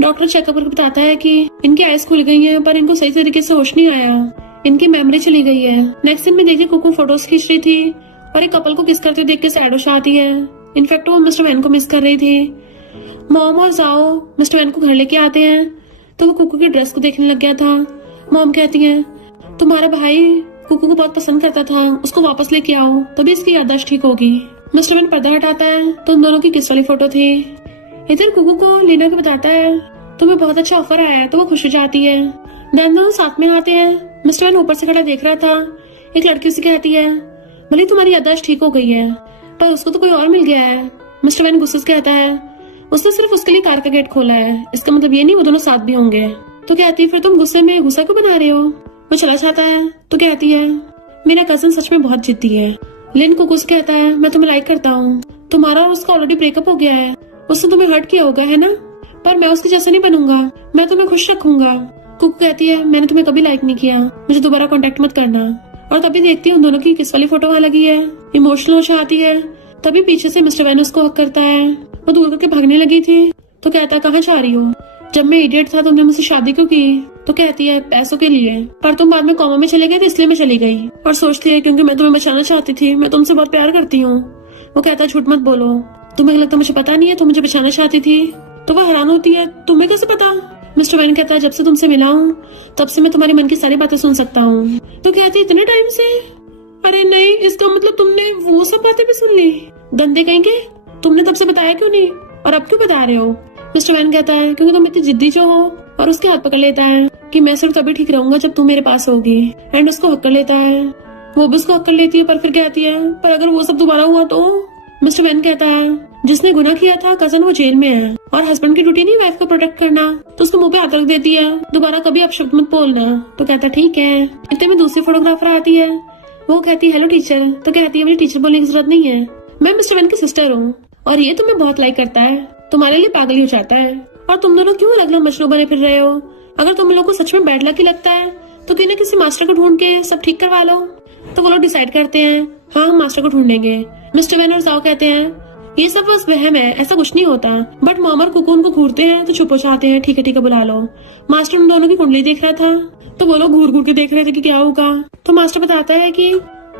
डॉक्टर चेकअप करके बताता है कि इनकी आईज खुल गई हैं पर इनको सही तरीके से होश नहीं आया, इनकी मेमोरी चली गई है। नेक्स्ट दिन में देखिए कुकू फोटोज खींच रही थी और एक कपल को किस करते देख के सैड हो जाती है। इनफैक्ट वो मिस्टर वैन को मिस कर रही थी। मॉम और जाओ मिस्टर वैन को घर लेके आते हैं तो वो कुकू की ड्रेस को देखने लग गया था। मॉम कहती है तुम्हारा भाई कुकू को बहुत पसंद करता था, उसको वापस लेके आओ तभी इसकी याददाश्त ठीक होगी। मिस्टर वैन पर्दा हटाता है तो उन दोनों की किस वाली फोटो थी। इधर कुकू को लीना को बताता है तुम्हें बहुत अच्छा ऑफर आया है तो वो खुश हो जाती है। देन दोनों साथ में आते हैं। मिस्टर वैन ऊपर से खड़ा देख रहा था। एक लड़की उसे कहती है भले तुम्हारी याददाश्त ठीक हो गई है पर उसको तो कोई और मिल गया है। मिस्टर वैन गुस्से से कहता है उसने सिर्फ उसके लिए कार का गेट खोला है, इसका मतलब ये नहीं वो दोनों साथ भी होंगे। तो कहती है फिर तुम गुस्से में गुस्सा क्यों बना रहे हो? वो चला जाता है तो कहती है मेरा कजन सच में बहुत जिद्दी है। लिन कुकू से कहता है मैं तुम्हें लाइक करता हूँ, तुम्हारा और उसका ऑलरेडी ब्रेकअप हो गया है, उसने तुम्हें हर्ट किया होगा है ना, पर मैं उसके जैसे नहीं बनूंगा, मैं तुम्हें खुश रखूंगा। कुकू कहती है मैंने तुम्हें कभी लाइक नहीं किया, मुझे दोबारा कांटेक्ट मत करना। और तभी देखती है उन दोनों की किस वाली फोटो वहाँ लगी है। इमोशनल हो जाती है। तभी पीछे से मिस्टर वैन उसको हक करता है। वो दूर करके भागने लगी थी तो कहता कहाँ जा रही हो, जब मैं इडियट था तुमने मुझसे शादी क्यों की? तो कहती है पैसों के लिए, पर तुम बाद में कोमा में चले गए तो इसलिए मैं चली गई। और सोचती है क्योंकि मैं तुम्हें बचाना चाहती थी, मैं तुमसे बहुत प्यार करती हूँ। वो कहता झूठ मत बोलो, तुम्हें लगता मुझे पता नहीं है तुम मुझे बचाना चाहती थी? तो वो हैरान होती है तुम्हें कैसे पता? मिस्टर वैन कहता है जब से तुमसे मिला हूँ तब से मैं तुम्हारे मन की सारी बातें सुन सकता हूँ। तो कहती है इतने टाइम से? अरे नहीं, इसका मतलब तुमने वो सब बातें भी सुन ली? गंदे कहेंगे, तुमने तब से बताया क्यों नहीं और अब क्यों बता रहे हो? मिस्टर वैन कहता है क्योंकि तुम इतनी जिद्दी जो हो। और उसके हाथ पकड़ लेता है कि मैं सिर्फ तभी ठीक रहूंगा जब तू मेरे पास होगी। एंड उसको हक कर लेता है। वो भी उसको हक कर लेती है पर फिर कहती है पर अगर वो सब दोबारा हुआ तो? मिस्टर वैन कहता है जिसने गुनाह किया था कजन वो जेल में है और हस्बैंड की ड्यूटी नहीं वाइफ को प्रोटेक्ट करना। तो उसको मुंह पे हाथ रख देती है दोबारा कभी अपशब्द मत बोलना। तो कहता ठीक है। इतने में दूसरी फोटोग्राफर आती है। वो कहती है हेलो टीचर। तो कहती है मुझे टीचर बोलने की जरूरत नहीं है, मैं मिस्टर वैन की सिस्टर हूँ और ये तुम्हें बहुत लाइक करता है, तुम्हारे लिए पागल हो जाता है। और तुम दोनों क्यों अलग अलग मजनू बने फिर रहे हो? अगर तुम लोगों को सच में बैड लक ही लगता है तो किसी न किसी मास्टर को ढूंढ के सब ठीक करवा लो। तो वो लोग डिसाइड करते हैं हाँ हम मास्टर को ढूंढेंगे। मिस्टर वैन और जाओ कहते हैं ये सब बस वहम है, ऐसा कुछ नहीं होता। बट मॉम और कुकू उनको घूरते हैं तो चुप हो जाते हैं। ठीक है बुला लो। मास्टर उन दोनों की कुंडली देख रहा था तो वो लोग घूर घूर के देख रहे थे कि क्या होगा। तो मास्टर बताता है कि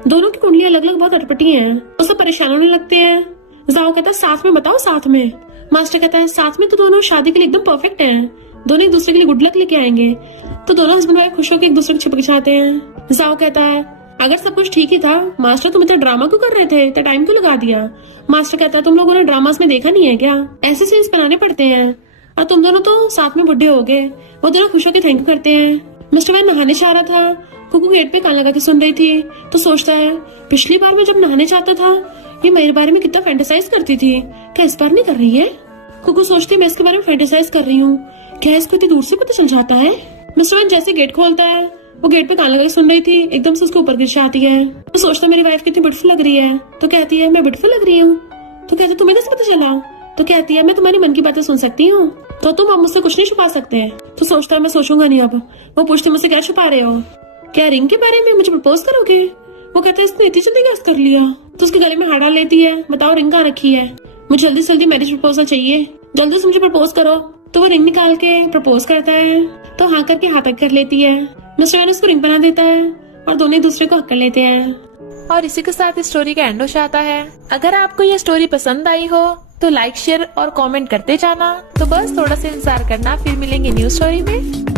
दोनों की कुंडलियां अलग अलग बहुत अटपटी हैं, वो सब परेशान होने लगते हैं। जाओ कहता है साथ में बताओ साथ में। मास्टर कहता है साथ में तो दोनों शादी के लिए एकदम परफेक्ट हैं, दोनों एक दूसरे के लिए गुड लक लेके आएंगे। तो दोनों हस्बैंड वाइफ खुश होकर एक दूसरे को चिपक जाते हैं। जाओ कहता है अगर सब कुछ ठीक ही था मास्टर तुम इतना ड्रामा क्यों कर रहे थे, इतना टाइम क्यों लगा दिया। मास्टर कहता है तुम लोगों ने ड्रामास में देखा नहीं है क्या, ऐसे सीन्स बनाने पड़ते हैं और तुम दोनों तो साथ में बुढ़े हो गए। वो दोनों खुश होकर थैंक यू करते हैं। मिस्टर वैन नहाने जा रहा था, कुकू गेट पे कान लगा के सुन रही थी। तो सोचता है पिछली बार मैं जब नहाने जाता था ये मेरे बारे में कितना फैंटेसाइज करती थी, क्या इस बार नहीं कर रही है। कुकू सोचती मैं इसके बारे में फैंटेसाइज कर रही हूँ, क्या इसको इतनी दूर से पता चल जाता है। मिस्टर वैन जैसे गेट खोलता है, वो गेट पे कान लगा के सुन रही थी, एकदम से उसके ऊपर गिर जाती है। तो सोचता मेरी वाइफ कितनी ब्यूटीफुल लग रही है। तो कहती है मैं ब्यूटीफुल लग रही हूँ। तो कहती तुम्हें कैसे पता चला। तो कहती है मैं तुम्हारी मन की बातें सुन सकती हूँ, तो तुम अब मुझसे कुछ नहीं छुपा सकते। तो सोचता है मैं सोचूंगा नहीं अब। वो पूछते मुझसे क्या छुपा रहे हो, क्या रिंग के बारे में मुझे प्रपोज करोगे। वो कहते इसने इतनी जल्दी गैस कर लिया। तो उसके गले में हाथ डाल लेती है, बताओ रिंग कहाँ रखी है, मुझे जल्दी से जल्दी मैरिज प्रपोजल चाहिए, जल्दी से मुझे प्रपोज करो। तो वो रिंग निकाल के प्रपोज करता है, तो हाँ करके हाथ तक कर लेती है। मिस्टर वैन उसको रिंग बना देता है और दोनों एक दूसरे को हक कर लेते हैं। और इसी के साथ इस स्टोरी का एंड हो जाता है। अगर आपको ये स्टोरी पसंद आई हो तो लाइक शेयर और कमेंट करते जाना। तो बस थोड़ा सा इंतजार करना, फिर मिलेंगे न्यू स्टोरी में।